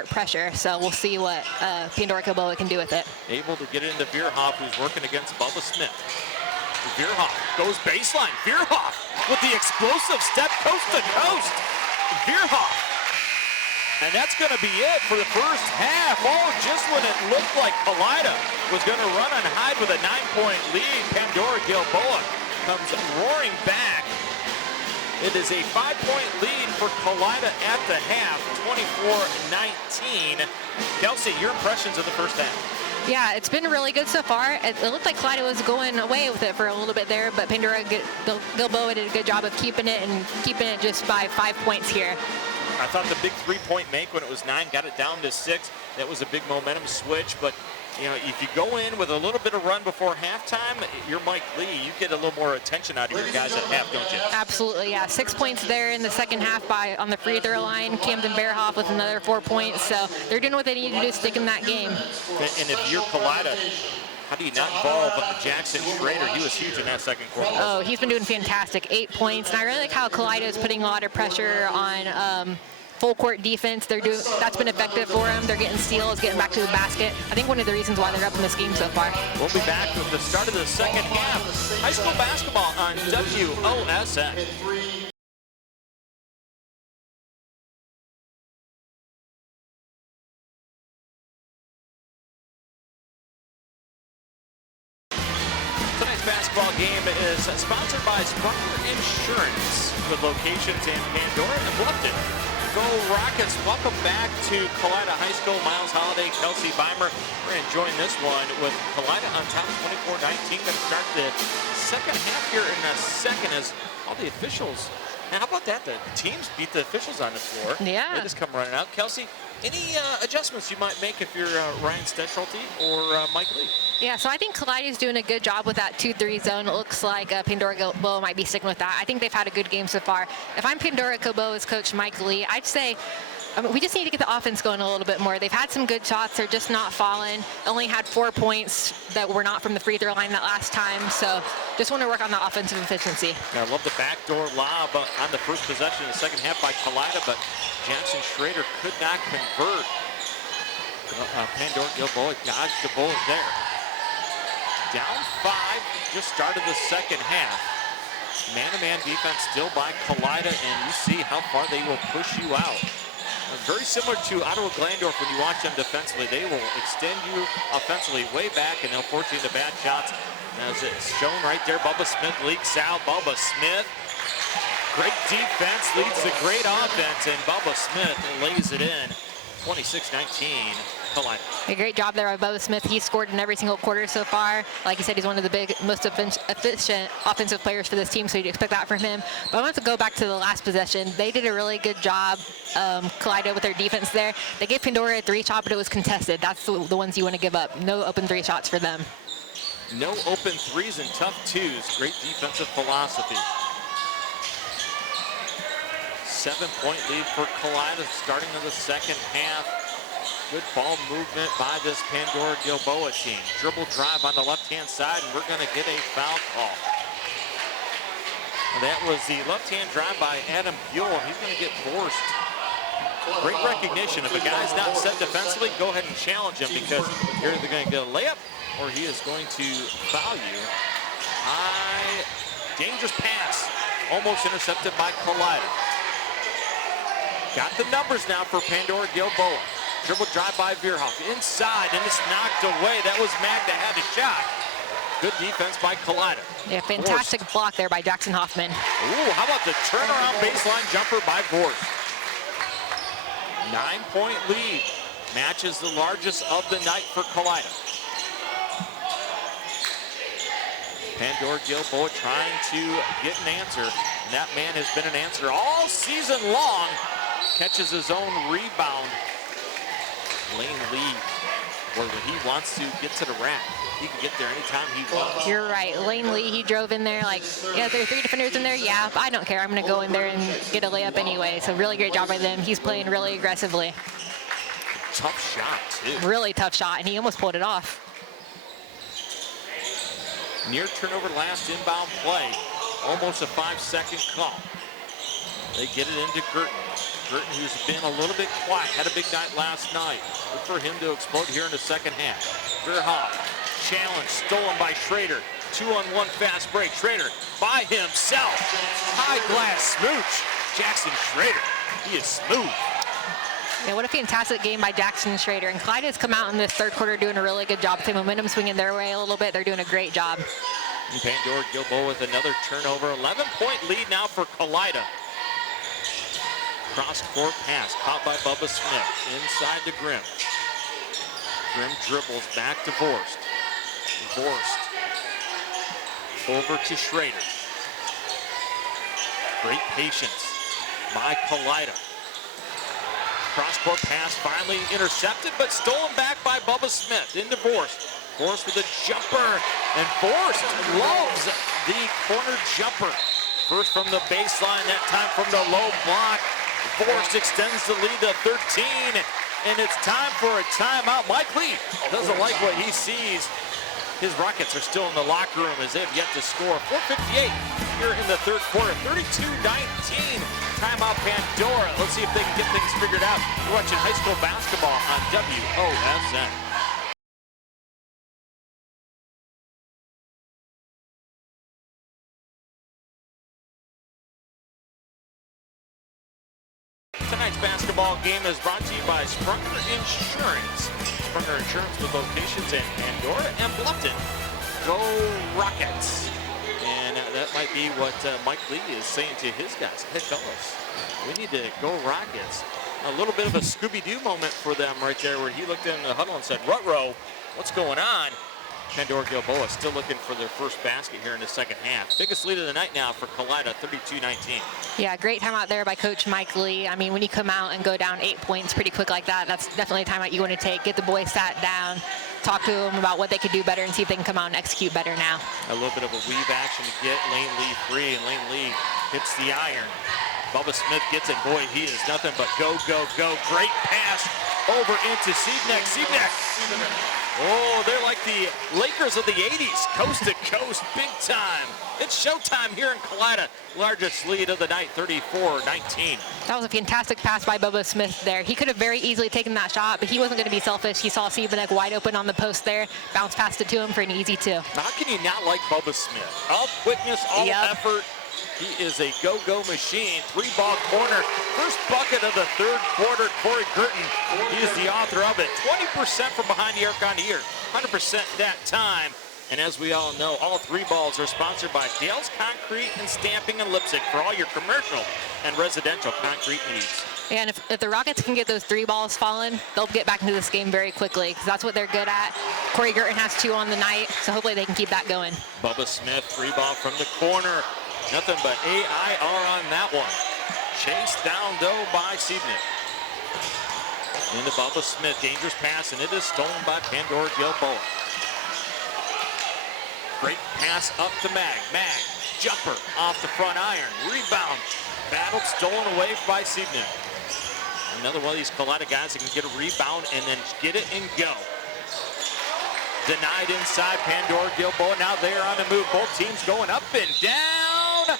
pressure, so we'll see what Pandora-Gilboa can do with it. Able to get into Veerhoff, who's working against Bubba Smith. Veerhoff goes baseline. Veerhoff with the explosive step coast to coast. Veerhoff. And that's going to be it for the first half. Oh, just when it looked like Kalida was going to run and hide with a 9-point lead, Pandora-Gilboa comes roaring back. It is a 5-point lead for Kalida at the half, 24-19. Kelsey, your impressions of the first half? Yeah, it's been really good so far. It looked like Kalida was going away with it for a little bit there, but Pandora-Gilboa did a good job of keeping it just by 5 points here. I thought the big three-point make when it was 9 got it down to 6. That was a big momentum switch, but you know, if you go in with a little bit of run before halftime, you're Mike Lee. You get a little more attention out of your guys at half, don't you? Absolutely, yeah. 6 points there in the second half on the free throw line. Camden Veerhoff with another 4 points. So they're doing what they need to do to stick in that game. And if you're Kalida, how do you not involve Jackson Schrader? He was huge in that second quarter. Oh, he's been doing fantastic. 8 points. And I really like how Kalida is putting a lot of pressure on full court defense. That's been effective for them. They're getting steals, getting back to the basket. I think one of the reasons why they're up in this game so far. We'll be back with the start of the second half. High school basketball on WOSN. Tonight's basketball game is sponsored by Springer Insurance with locations in Pandora and Bluffton. Go Rockets. Welcome back to Kalida High School. Miles Holliday, Kelsey Beimer. We're enjoying this one with Kalida on top 24-19. Going to start the second half here in a second as all the officials. And how about that? The teams beat the officials on the floor. Yeah. They just come running out. Kelsey, any adjustments you might make if you're Ryan Stetschulte or Mike Lee? Yeah, so I think Kalida is doing a good job with that 2-3 zone. It looks like Pandora-Gilboa might be sticking with that. I think they've had a good game so far. If I'm Pandora-Gilboa's coach, Mike Lee, I'd say we just need to get the offense going a little bit more. They've had some good shots. They're just not falling. Only had 4 points that were not from the free throw line that last time. So just want to work on the offensive efficiency. I love the backdoor lob on the first possession in the second half by Kalida, but Jackson Schrader could not convert. Pandora-Gilboa dodged the bullet there. Down 5, just started the second half. Man-to-man defense still by Kalida, and you see how far they will push you out. Very similar to Ottawa Glandorf when you watch them defensively. They will extend you offensively way back, and they'll force you into bad shots. As it's shown right there, Bubba Smith leaks out. Bubba Smith, great defense, leads the great offense, and Bubba Smith lays it in. 26-19. Kalida. A great job there by Bubba Smith. He scored in every single quarter so far. Like you said, he's one of the most efficient offensive players for this team, so you'd expect that from him. But I want to go back to the last possession. They did a really good job, Kalida, with their defense there. They gave Pandora a 3-shot, but it was contested. That's the ones you want to give up. No open 3 shots for them. No open 3s and tough 2s. Great defensive philosophy. 7-point lead for Kalida starting in the second half. Good ball movement by this Pandora-Gilboa team. Dribble drive on the left-hand side, and we're going to get a foul call. And that was the left-hand drive by Adam Buell, and he's going to get forced. Great recognition. If a guy's not set defensively, go ahead and challenge him, because you're either going to get a layup or he is going to foul you. High, dangerous pass, almost intercepted by Kalida. Got the numbers now for Pandora-Gilboa. Dribble drive by Veerhoff. Inside, and it's knocked away. That was Magda had a shot. Good defense by Kalida. Yeah, fantastic block there by Jackson Hoffman. Ooh, how about the turnaround baseline jumper by Vorst? 9-point lead. Match is the largest of the night for Kalida. Pandora-Gilboa trying to get an answer. And that man has been an answer all season long. Catches his own rebound. Lane Lee, where when he wants to get to the rack, he can get there anytime he wants. You're right. Lane Lee, he drove in there like, yeah, there are 3 defenders in there. Yeah, I don't care. I'm going to go in there and get a layup anyway. So really great job by them. He's playing really aggressively. Tough shot, too. Really tough shot, and he almost pulled it off. Near turnover last inbound play. Almost a 5-second call. They get it into Girton. Girton, who's been a little bit quiet, had a big night last night. Look for him to explode here in the second half. Veerhoff, challenge, stolen by Schrader. 2-on-1 fast break. Schrader by himself. High glass smooch. Jackson Schrader, he is smooth. Yeah, what a fantastic game by Jackson Schrader. And Clyde has come out in this third quarter doing a really good job. The momentum swinging their way a little bit. They're doing a great job. And Pandora-Gilboa with another turnover. 11-point lead now for Kalida. Cross-court pass caught by Bubba Smith inside the Grimm. Grimm dribbles back to Vorst. Vorst over to Schrader. Great patience by Kalida. Cross-court pass finally intercepted, but stolen back by Bubba Smith into Vorst. Vorst with a jumper, and Vorst loves the corner jumper. First from the baseline, that time from the low block. Vorst extends the lead to 13, and it's time for a timeout. Mike Lee doesn't like what he sees. His Rockets are still in the locker room as they've yet to score. 4:58 here in the third quarter, 32-19. Timeout Pandora. Let's see if they can get things figured out. You're watching high school basketball on WOSN. Tonight's basketball game is brought to you by Sprunger Insurance. Sprunger Insurance with locations in Pandora and Bluffton. Go Rockets. And that might be what Mike Lee is saying to his guys. Hey, fellas, we need to go Rockets. A little bit of a Scooby-Doo moment for them right there where he looked in the huddle and said, Ruh-roh, what's going on? Pandora-Gilboa still looking for their first basket here in the second half. Biggest lead of the night now for Kalida, 32-19. Yeah, great timeout there by Coach Mike Lee. I mean, when you come out and go down 8 points pretty quick like that, that's definitely a timeout you want to take. Get the boys sat down, talk to them about what they could do better, and see if they can come out and execute better now. A little bit of a weave action to get Lane Lee free, and Lane Lee hits the iron. Bubba Smith gets it. Boy, he is nothing but go, go, go. Great pass over into Seabneck. Seabneck. Oh, they're like the Lakers of the 80s, coast to coast, big time. It's showtime here in Kalida. Largest lead of the night, 34-19. That was a fantastic pass by Bubba Smith there. He could have very easily taken that shot, but he wasn't going to be selfish. He saw Seabneck wide open on the post there, bounced past it to him for an easy 2. How can you not like Bubba Smith? All quickness, all effort. He is a go-go machine. 3-ball corner. First bucket of the third quarter. Corey Girton, he is the author of it. 20% from behind the arc on the year. 100% that time. And as we all know, all 3 balls are sponsored by Dale's Concrete and Stamping in Lipstick for all your commercial and residential concrete needs. Yeah, and if the Rockets can get those 3 balls falling, they'll get back into this game very quickly because that's what they're good at. Corey Girton has 2 on the night, so hopefully they can keep that going. Bubba Smith, 3 ball from the corner. Nothing but AIR on that one. Chased down, though, by Seidman. Into Bubba Smith, dangerous pass, and it is stolen by Pandora-Gilboa. Great pass up to Mag. Mag, jumper off the front iron. Rebound, battled, stolen away by Seidman. Another one of these Kalida guys that can get a rebound and then get it and go. Denied inside Pandora-Gilboa. Now they are on the move. Both teams going up and down.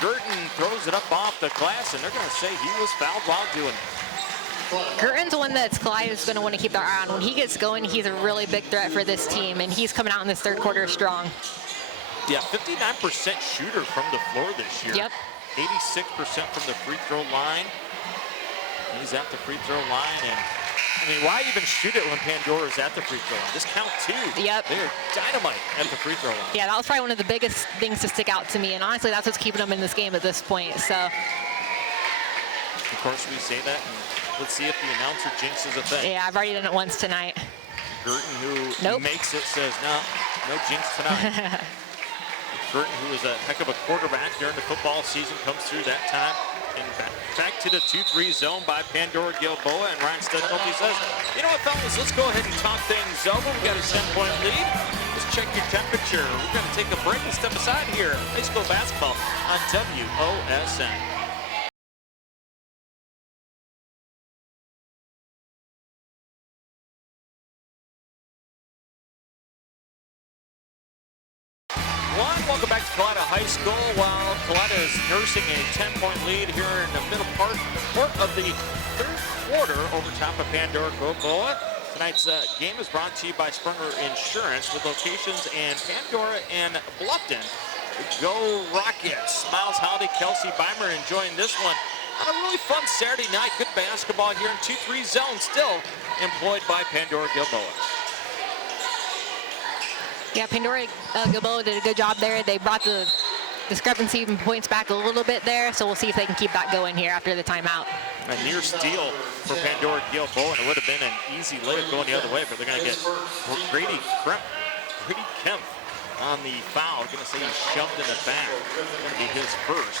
Girton throws it up off the glass, and they're going to say he was fouled while doing it. Girton's one that Kalida's going to want to keep their eye on. When he gets going, he's a really big threat for this team, and he's coming out in this third quarter strong. Yeah, 59% shooter from the floor this year. Yep. 86% from the free throw line. He's at the free throw line, and I mean, why even shoot it when Pandora's at the free throw line? Just count 2. Yep. They're dynamite at the free throw line. Yeah, that was probably one of the biggest things to stick out to me, and honestly, that's what's keeping them in this game at this point. So, of course, we say that, and let's see if the announcer jinxes a thing. yeah, I've already done it once tonight. Girton, who Nope. makes it, says, no jinx tonight. Girton, who was a heck of a quarterback during the football season, comes through that time. And back to the 2-3 zone by Pandora-Gilboa, and Ryan Steadfelty says, you know what, fellas, let's go ahead and talk things over. We got a 10-point lead. Let's check your temperature. We're going to take a break and step aside here. High school basketball on WOSN. Welcome back to Kalida High School. While Kalida is nursing a 10-point lead here in the middle part of the third quarter over top of Pandora-Gilboa. Tonight's game is brought to you by Sprunger Insurance with locations in Pandora and Bluffton. Go Rockets. Miles Holiday, Kelsey Beimer enjoying this one on a really fun Saturday night. Good basketball here in 2-3 zone, still employed by Pandora-Gilboa. Yeah, Pandora-Gilboa did a good job there. They brought the discrepancy in points back a little bit there, so we'll see if they can keep that going here after the timeout. A near steal for Pandora-Gilboa, and it would have been an easy layup going the other way, but they're going to get Grady Kemp on the foul. Going to say he shoved in the back. Going to be his first.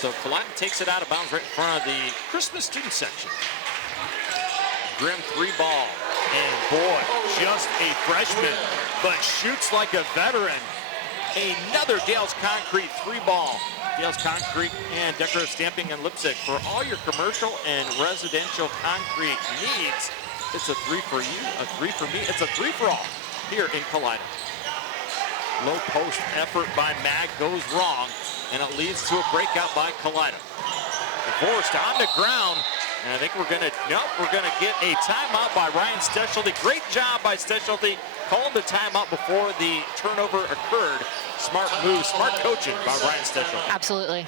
So Kalida takes it out of bounds right in front of the Christmas student section. Grimm 3-ball. And boy, just a freshman, but shoots like a veteran. Another Dale's Concrete 3-ball. Dale's Concrete and Decorative Stamping and Lipstick. For all your commercial and residential concrete needs, it's a 3 for you, a 3 for me. It's a 3 for all here in Kalida. Low post effort by Mag goes wrong, and it leads to a breakout by Kalida. Forced on the ground. And I think we're gonna get a timeout by Ryan Steadfelty. Great job by Steadfelty, calling the timeout before the turnover occurred. Smart move, smart coaching by Ryan Steadfelty. Absolutely.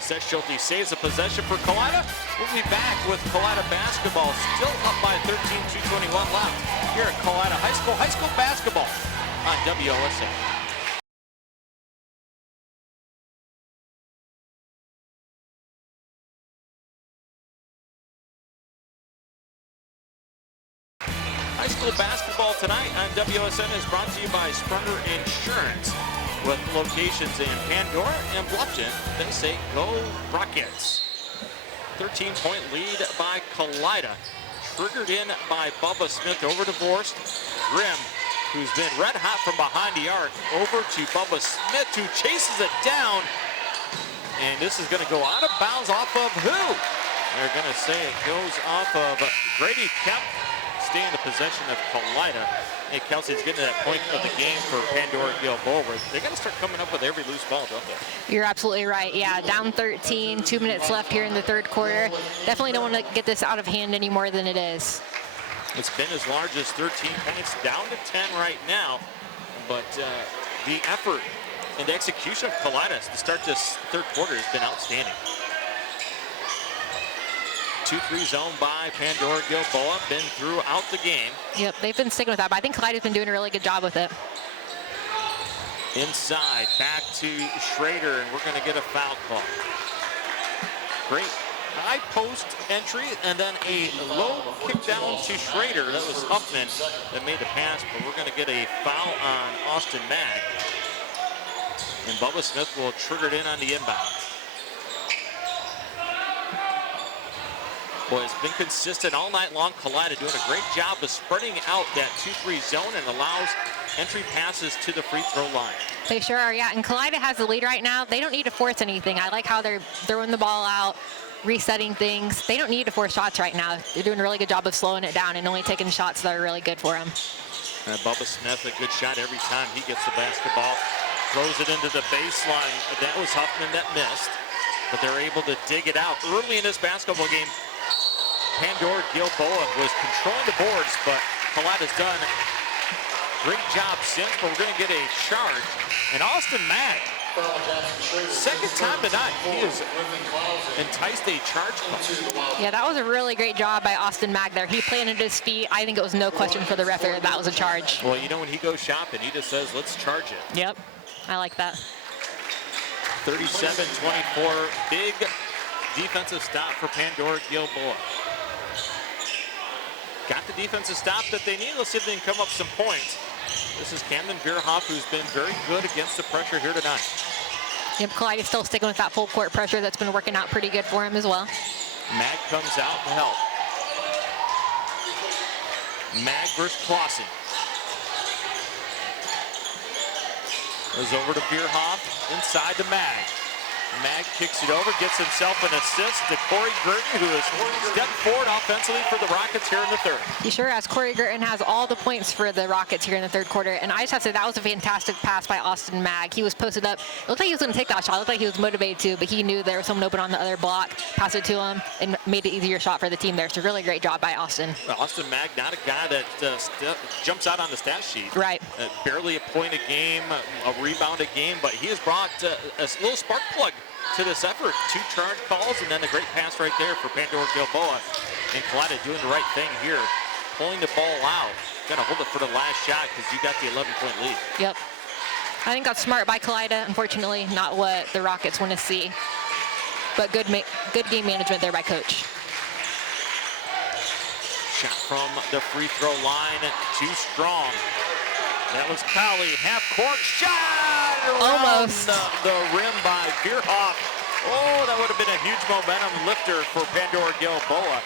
Steadfelty saves the possession for Kalida. We'll be back with Kalida basketball, still up by 13, 2:21 left here at Kalida High School basketball on WOSN. High school basketball tonight on WSN is brought to you by Sprunger Insurance with locations in Pandora and Bluffton. They say go Rockets. 13-point lead by Kalida. Triggered in by Bubba Smith over to Vorst. Grimm, who's been red hot from behind the arc, over to Bubba Smith, who chases it down. And this is going to go out of bounds off of who? They're going to say it goes off of Grady Kemp. Stay in the possession of Kalida. Hey, Kelsey's getting to that point of the game for Pandora-Gilboa where they're going to start coming up with every loose ball, don't they? You're absolutely right. Yeah, down 13, 2 minutes left here in the third quarter. Definitely don't want to get this out of hand any more than it is. It's been as large as 13 points, down to 10 right now. But the effort and the execution of Kalida to start this third quarter has been outstanding. 2-3 zone by Pandora-Gilboa, been throughout the game. Yep, they've been sticking with that, but I think Kalida's been doing a really good job with it. Inside, back to Schrader, and we're going to get a foul call. Great high post entry and then a low kick down to Schrader. That was Huffman that made the pass, but we're going to get a foul on Austin Mag. And Bubba Smith will trigger it in on the inbound. Boy, it's been consistent all night long. Kalida doing a great job of spreading out that 2-3 zone and allows entry passes to the free throw line. They sure are, yeah. And Kalida has the lead right now. They don't need to force anything. I like how they're throwing the ball out, resetting things. They don't need to force shots right now. They're doing a really good job of slowing it down and only taking shots that are really good for them. And Bubba Smith, a good shot every time he gets the basketball. Throws it into the baseline. That was Huffman that missed, but they're able to dig it out. Early in this basketball game, Pandora-Gilboa was controlling the boards, but Kalida's done a great job since, but we're going to get a charge. And Austin Mag, second time tonight, he has enticed a charge call. Yeah, that was a really great job by Austin Mag there. He planted his feet. I think it was no question for the ref there. That was a charge. Well, you know, when he goes shopping, he just says, let's charge it. Yep, I like that. 37-24, big defensive stop for Pandora-Gilboa. Got the defensive stop that they need. Let's see if they can come up some points. This is Camden Veerhoff, who's been very good against the pressure here tonight. Yep, Kalida still sticking with that full court pressure. That's been working out pretty good for him as well. Mag comes out to help. Mag versus Clausen. Goes over to Veerhoff, inside to Mag. Mag kicks it over, gets himself an assist to Corey Gurton, who has stepped forward offensively for the Rockets here in the third. He sure has. Corey Gurton has all the points for the Rockets here in the third quarter. And I just have to say, that was a fantastic pass by Austin Mag. He was posted up. It looked like he was going to take that shot. It looked like he was motivated to, but he knew there was someone open on the other block, passed it to him, and made it easier shot for the team there. So really great job by Austin. Well, Austin Mag, not a guy that jumps out on the stat sheet. Right. Barely a point a game, a rebound a game, but he has brought a little spark plug to this effort. 2 charge calls and then a great pass right there for Pandora-Gilboa. And Kalida doing the right thing here, pulling the ball out. Got to hold it for the last shot because you got the 11-point lead. Yep. I think that's smart by Kalida. Unfortunately, not what the Rockets want to see. But good game management there by Coach. Shot from the free throw line, too strong. That was Cowley, half-court shot around Almost. the rim by Veerhoff. Oh, that would have been a huge momentum lifter for Pandora-Gilboa,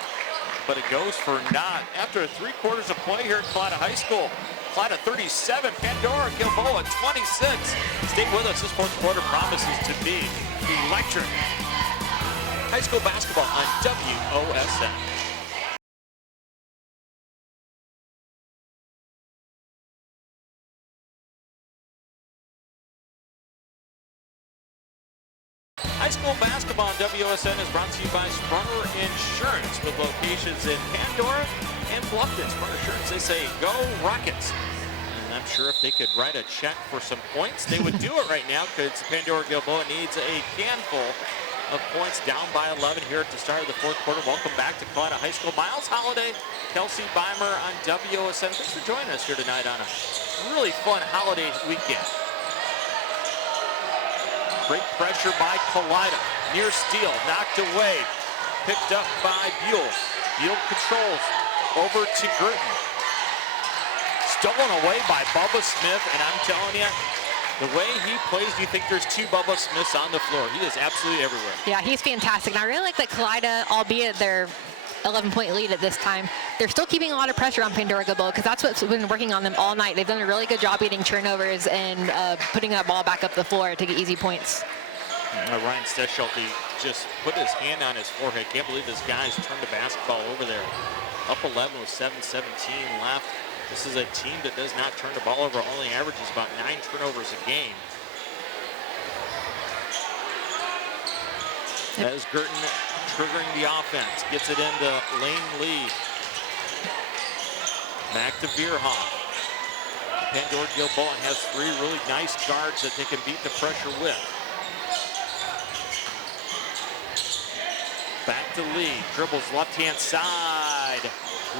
but it goes for naught. After 3 quarters of play here at Kalida High School, Kalida 37, Pandora-Gilboa 26. Stay with us, this fourth quarter promises to be electric. High school basketball on WOSN. High school basketball on WOSN is brought to you by Sprunger Insurance with locations in Pandora and Bluffton. Sprunger Insurance, they say, go Rockets. And I'm sure if they could write a check for some points, they would do it right now because Pandora-Gilboa needs a handful of points, down by 11 here at the start of the fourth quarter. Welcome back to Kalida High School. Miles Holiday, Kelsey Beimer on WOSN. Thanks for joining us here tonight on a really fun holiday weekend. Great pressure by Kalida. Near steal, knocked away. Picked up by Buell. Buell controls. Over to Gurton. Stolen away by Bubba Smith, and I'm telling you, the way he plays, do you think there's 2 Bubba Smiths on the floor? He is absolutely everywhere. Yeah, he's fantastic. And I really like that Kalida, albeit their 11-point lead at this time, they're still keeping a lot of pressure on Pandora-Gilboa because that's what's been working on them all night. They've done a really good job getting turnovers and putting that ball back up the floor to get easy points. Ryan Steschulte just put his hand on his forehead. Can't believe this guy's turned the basketball over there. Up 11 with 7:17 left. This is a team that does not turn the ball over, only averages about 9 turnovers a game. As Gurton triggering the offense, gets it into Lane Lee. Back to Veerhoff. Pandora-Gilboa has 3 really nice guards that they can beat the pressure with. Back to Lee, dribbles left-hand side,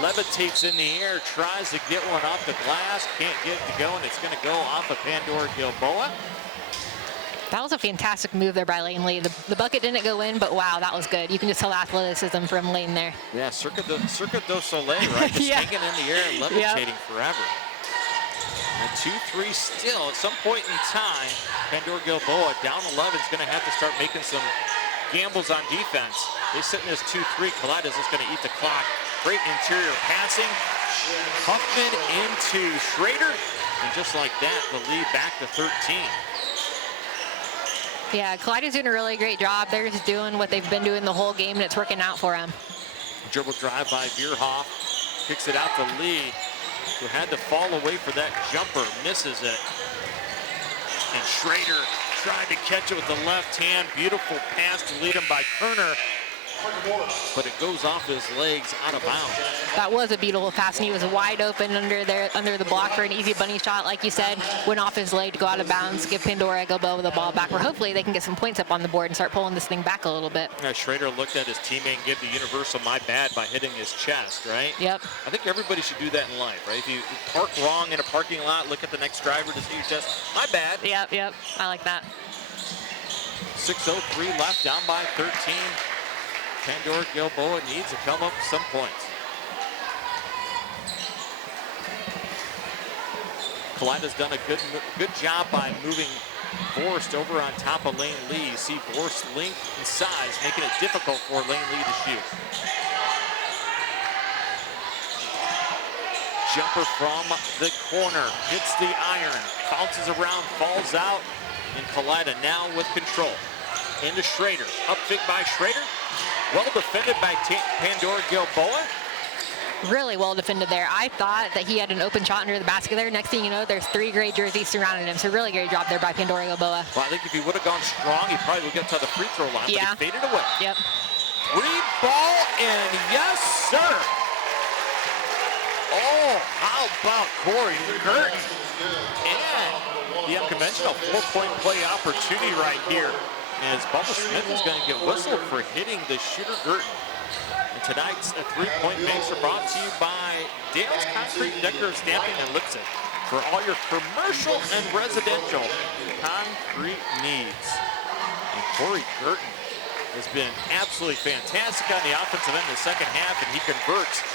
levitates in the air, tries to get one off the glass, can't get it to go, and it's going to go off of Pandora-Gilboa. That was a fantastic move there by Lane Lee. The bucket didn't go in, but wow, that was good. You can just tell athleticism from Lane there. Yeah, Cirque du Soleil, right? Just Yeah. hanging in the air and levitating forever. And 2-3 still. At some point in time, Pandora-Gilboa down 11 is going to have to start making some gambles on defense. They sit in this 2-3. Kalida's just going to eat the clock. Great interior passing. Huffman into Schrader. And just like that, the lead back to 13. Yeah, Kalida's doing a really great job. They're just doing what they've been doing the whole game, and it's working out for them. Dribble drive by Veerhoff. Kicks it out to Lee, who had to fall away for that jumper. Misses it. And Schrader tried to catch it with the left hand. Beautiful pass to lead him by Kerner. But it goes off his legs, out of bounds. That was a beautiful pass, and he was wide open under the block for an easy bunny shot, like you said. Went off his leg to go out of bounds, give Pandora-Gilboa the ball back, where hopefully they can get some points up on the board and start pulling this thing back a little bit. Schrader looked at his teammate and gave the universal "my bad" by hitting his chest, right? Yep. I think everybody should do that in life, right? If you park wrong in a parking lot, look at the next driver to see your chest. My bad. Yep. I like that. 6:03 left, down by 13. Pandora-Gilboa needs to come up some points. Kalida's done a good job by moving Vorst over on top of Lane Lee. You see Vorst's length and size making it difficult for Lane Lee to shoot. Jumper from the corner, hits the iron, bounces around, falls out, and Kalida now with control. Into Schrader, up big by Schrader. Well defended by Pandora-Gilboa. Really well defended there. I thought that he had an open shot under the basket there. Next thing you know, there's 3 gray jerseys surrounding him. So really great job there by Pandora-Gilboa. Well, I think if he would have gone strong, he probably would get to the free throw line, Yeah. but he faded away. Yep. Reed ball, and yes, sir. Oh, how about Corey Curtin? And the unconventional 4-point play opportunity right here. As Bubba Smith is going to get whistled for hitting the shooter Gerton. And tonight's 3-point makes are brought to you by Dale's Concrete, Decorative Stamping, and Lipstick for all your commercial and residential concrete needs. And Corey Gerton has been absolutely fantastic on the offensive end in the second half, and he converts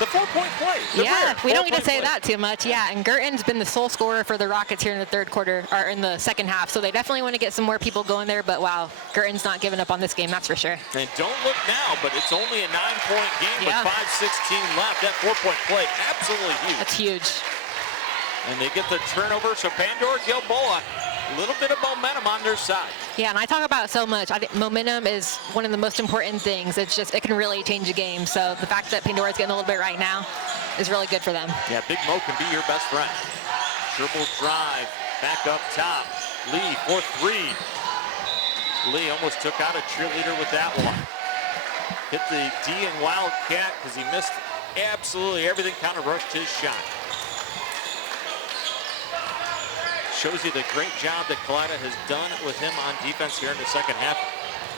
the 4-point play. Yeah, we don't get to say that too much. Yeah, and Gerton's been the sole scorer for the Rockets here in the third quarter, or in the second half. So they definitely want to get some more people going there. But wow, Gerton's not giving up on this game, that's for sure. And don't look now, but it's only a 9-point game Yeah. with 5:16 left. That 4-point play, absolutely huge. That's huge. And they get the turnover, so Pandora-Gilboa, a little bit of momentum on their side. Yeah, and I talk about it so much. I think momentum is one of the most important things. It's just, it can really change a game. So the fact that Pandora's getting a little bit right now is really good for them. Yeah, Big Mo can be your best friend. Dribble drive, back up top. Lee for 3. Lee almost took out a cheerleader with that one. Hit the D and Wildcat because he missed absolutely everything, kind of rushed his shot. Shows you the great job that Kalida has done with him on defense here in the second half.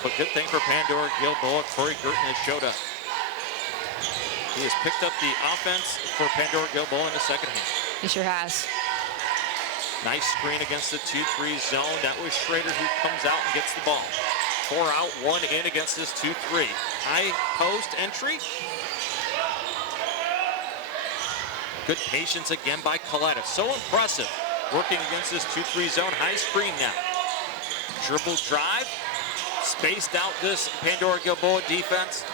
But good thing for Pandora-Gilboa, Corey Gerton has showed up. He has picked up the offense for Pandora-Gilboa in the second half. He sure has. Nice screen against the 2-3 zone. That was Schrader who comes out and gets the ball. 4 out, 1 in against this 2-3. High post entry. Good patience again by Kalida. So impressive. Working against this 2-3 zone. High screen now. Dribble drive. Spaced out this Pandora-Gilboa defense.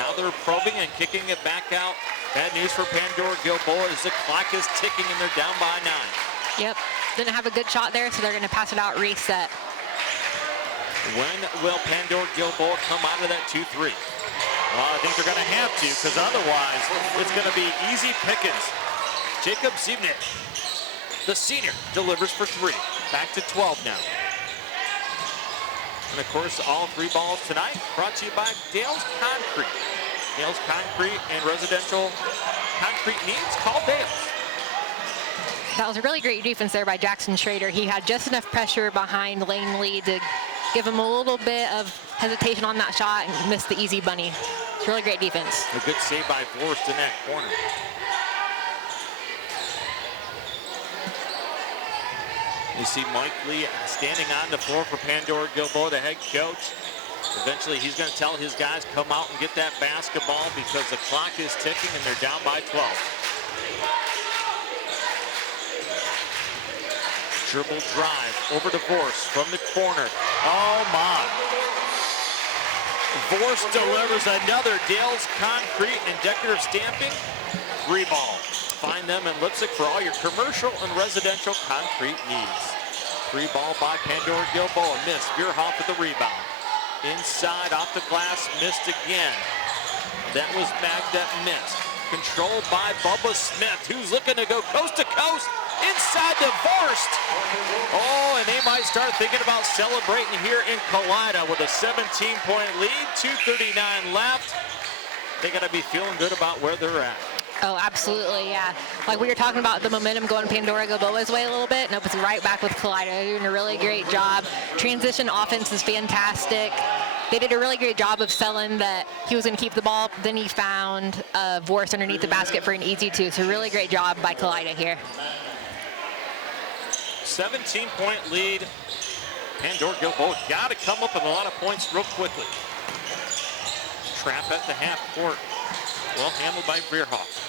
Now they're probing and kicking it back out. Bad news for Pandora-Gilboa as the clock is ticking and they're down by 9. Yep. Didn't have a good shot there, so they're going to pass it out, reset. When will Pandora-Gilboa come out of that 2-3? Well, I think they're going to have to, because otherwise it's going to be easy pickings. Jacob Zivnik, the senior, delivers for 3. Back to 12 now. And of course, all 3 balls tonight brought to you by Dale's Concrete. Dale's Concrete and residential concrete needs, call Dale's. That was a really great defense there by Jackson Schrader. He had just enough pressure behind Lane Lee to give him a little bit of hesitation on that shot and miss the easy bunny. It's really great defense. A good save by Vorst in that corner. You see Mike Lee standing on the floor for Pandora-Gilboa, the head coach. Eventually, he's going to tell his guys, come out and get that basketball because the clock is ticking and they're down by 12. Dribble drive over to Vorse from the corner. Oh, my. Vorse delivers another Dale's Concrete and Decorative Stamping 3-ball. Find them in Lipstick for all your commercial and residential concrete needs. 3-ball by Pandora-Gilboa. Missed. Veerhoff with the rebound. Inside, off the glass, missed again. That was Magda missed. Controlled by Bubba Smith, who's looking to go coast to coast. Inside the Vorst. Oh, and they might start thinking about celebrating here in Kalida with a 17-point lead. 2:39 left. They got to be feeling good about where they're at. Oh, absolutely, yeah. Like we were talking about the momentum going Pandora-Gilboa's way a little bit, and it was right back with Kalida. They're doing a really great job. Transition offense is fantastic. They did a really great job of selling that he was going to keep the ball. Then he found Vorse underneath the basket for an easy 2. So really great job by Kalida here. 17-point lead. Pandora-Gilboa got to come up with a lot of points real quickly. Trap at the half court. Well handled by Veerhoff.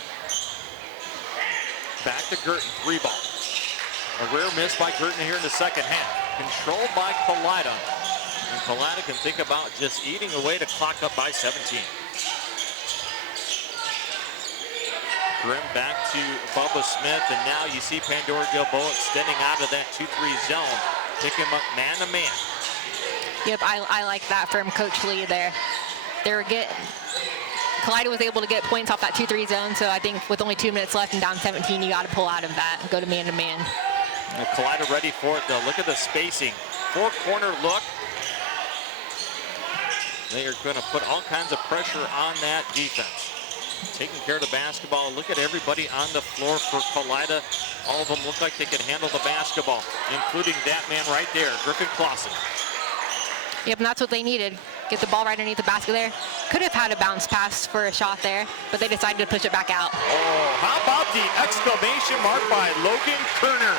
Back to Girton, 3-ball. A rare miss by Girton here in the second half. Controlled by Kalida. And Kalida can think about just eating away to clock up by 17. Grimm back to Bubba Smith, and now you see Pandora-Gilboa extending out of that 2-3 zone. Pick him up man-to-man. Yep, I like that from Coach Lee there. Kalida was able to get points off that 2-3 zone, so I think with only 2 minutes left and down 17, you got to pull out of that and go to man-to-man. Kalida ready for it, though. Look at the spacing. 4-corner look. They are going to put all kinds of pressure on that defense. Taking care of the basketball. Look at everybody on the floor for Kalida. All of them look like they can handle the basketball, including that man right there, Griffin Clausen. Yep, and that's what they needed. Get the ball right underneath the basket there. Could have had a bounce pass for a shot there, but they decided to push it back out. Oh, how about the exclamation mark by Logan Kerner,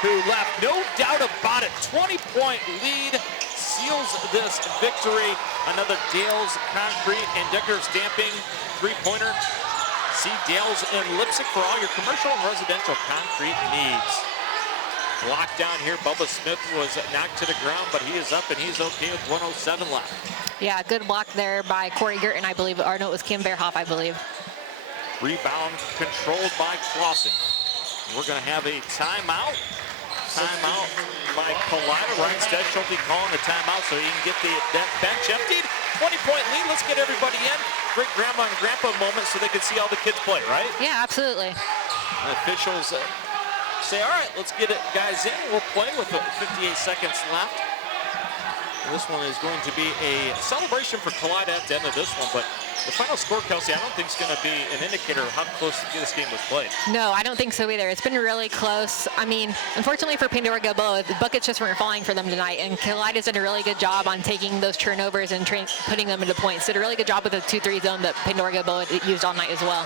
who left no doubt about it. 20-point lead seals this victory. Another Dale's Concrete and Decorative Stamping 3-pointer. See Dale's in Lipstick for all your commercial and residential concrete needs. Locked down here. Bubba Smith was knocked to the ground, but he is up and he's okay with 107 left. Yeah, good block there by Corey Girton, I believe, or no, it was Kim Veerhoff, I believe. Rebound controlled by Clausen. We're going to have a timeout. Timeout by Kalida. Ryan Stedschulte calling the timeout so he can get that bench emptied. 20-point lead. Let's get everybody in. Great grandma and grandpa moment so they can see all the kids play, right? Yeah, absolutely. And officials say, all right, let's get it guys in. We'll play with 58 seconds left. And this one is going to be a celebration for Kalida at the end of this one, but the final score, Kelsey, I don't think is going to be an indicator of how close this game was played. No, I don't think so either. It's been really close. I mean, unfortunately for Pandora-Gilboa, the buckets just weren't falling for them tonight, and Kalida's done a really good job on taking those turnovers and putting them into points. Did a really good job with the 2-3 zone that Pandora-Gilboa used all night as well.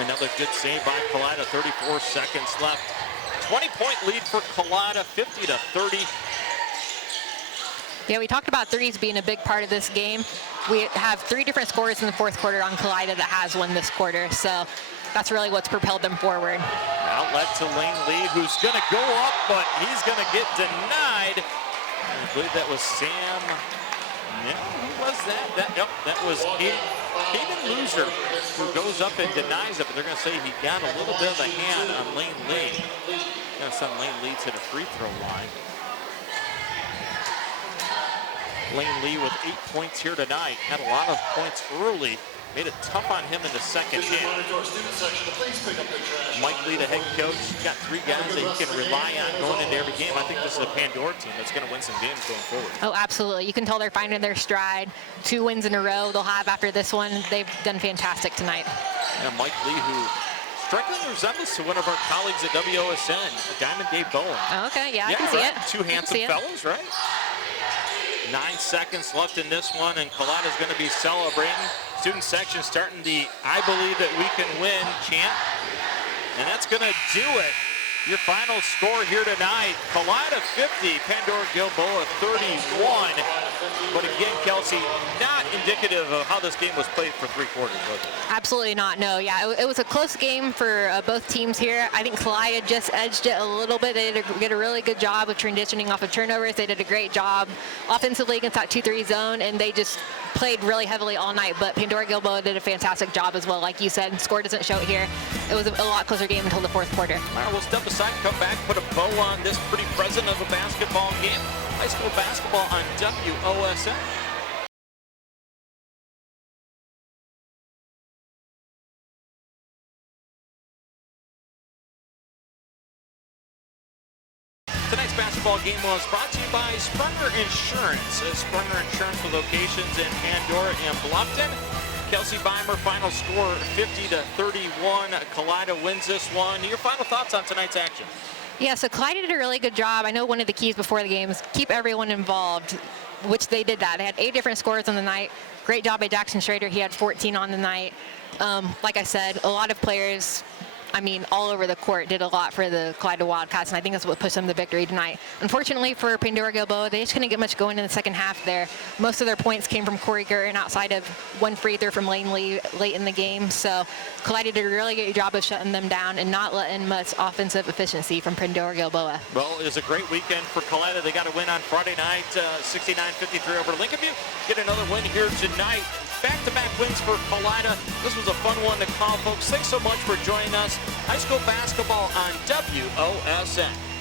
Another good save by Kalida, 34 seconds left. 20-point lead for Kalida, 50-30. Yeah, we talked about threes being a big part of this game. We have 3 different scorers in the fourth quarter on Kalida that has one this quarter, so that's really what's propelled them forward. Outlet to Lane Lee, who's going to go up, but he's going to get denied. I believe that was Sam. No, who was that? Yep, that was Hayden Loser, who goes up and denies it, but they're going to say he got a little bit of a hand on Lane Lee. Going to send Lane Lee to the free throw line. Lane Lee with 8 points here tonight. Had a lot of points early. Made it tough on him in the second half. Mike Lee, the head coach, got 3 guys that he can rely on going into every game. I think this is a Pandora team that's going to win some games going forward. Oh, absolutely. You can tell they're finding their stride. 2 wins in a row they'll have after this one. They've done fantastic tonight. And Mike Lee, who striking resemblance to one of our colleagues at WOSN, Diamond Dave Bowen. Oh, okay, yeah, I can see it. 2 handsome fellows, right? 9 seconds left in this one, and Kalida's going to be celebrating. Student section starting the I Believe That We Can Win chant. And that's going to do it Your final score here tonight, Kalida 50, Pandora-Gilboa 31. But again, Kelsey, not indicative of how this game was played for 3 quarters, was it? Absolutely not, no. Yeah, it was a close game for both teams here. I think Kalida just edged it a little bit. They did a really good job of transitioning off of turnovers. They did a great job offensively against that 2-3 zone, and they just played really heavily all night. But Pandora-Gilboa did a fantastic job as well. Like you said, score doesn't show it here. It was a lot closer game until the 4th quarter. All right, we'll step aside, come back, put a bow on this pretty present of a basketball game. High school basketball on WOSN. Tonight's basketball game was brought to you by Sprunger Insurance. Sprunger Insurance with locations in Pandora and Bluffton. Kelsey Beimer, final score 50-31. Kalida wins this one. Your final thoughts on tonight's action? Yeah, so Kalida did a really good job. I know one of the keys before the game is keep everyone involved, which they did that. They had 8 different scores on the night. Great job by Jackson Schrader. He had 14 on the night. Like I said, a lot of players, I mean, all over the court did a lot for the Kalida Wildcats, and I think that's what pushed them to victory tonight. Unfortunately for Pandora-Gilboa, they just couldn't get much going in the second half there. Most of their points came from Corey Gurton outside of 1 free throw from Lane Lee late in the game. So Kalida did a really good job of shutting them down and not letting much offensive efficiency from Pandora-Gilboa. Well, it was a great weekend for Kalida. They got a win on Friday night, 69-53 over Lincoln View. Get another win here tonight. Back-to-back wins for Kalida. This was a fun one to call, folks. Thanks so much for joining us. High school basketball on WOSN.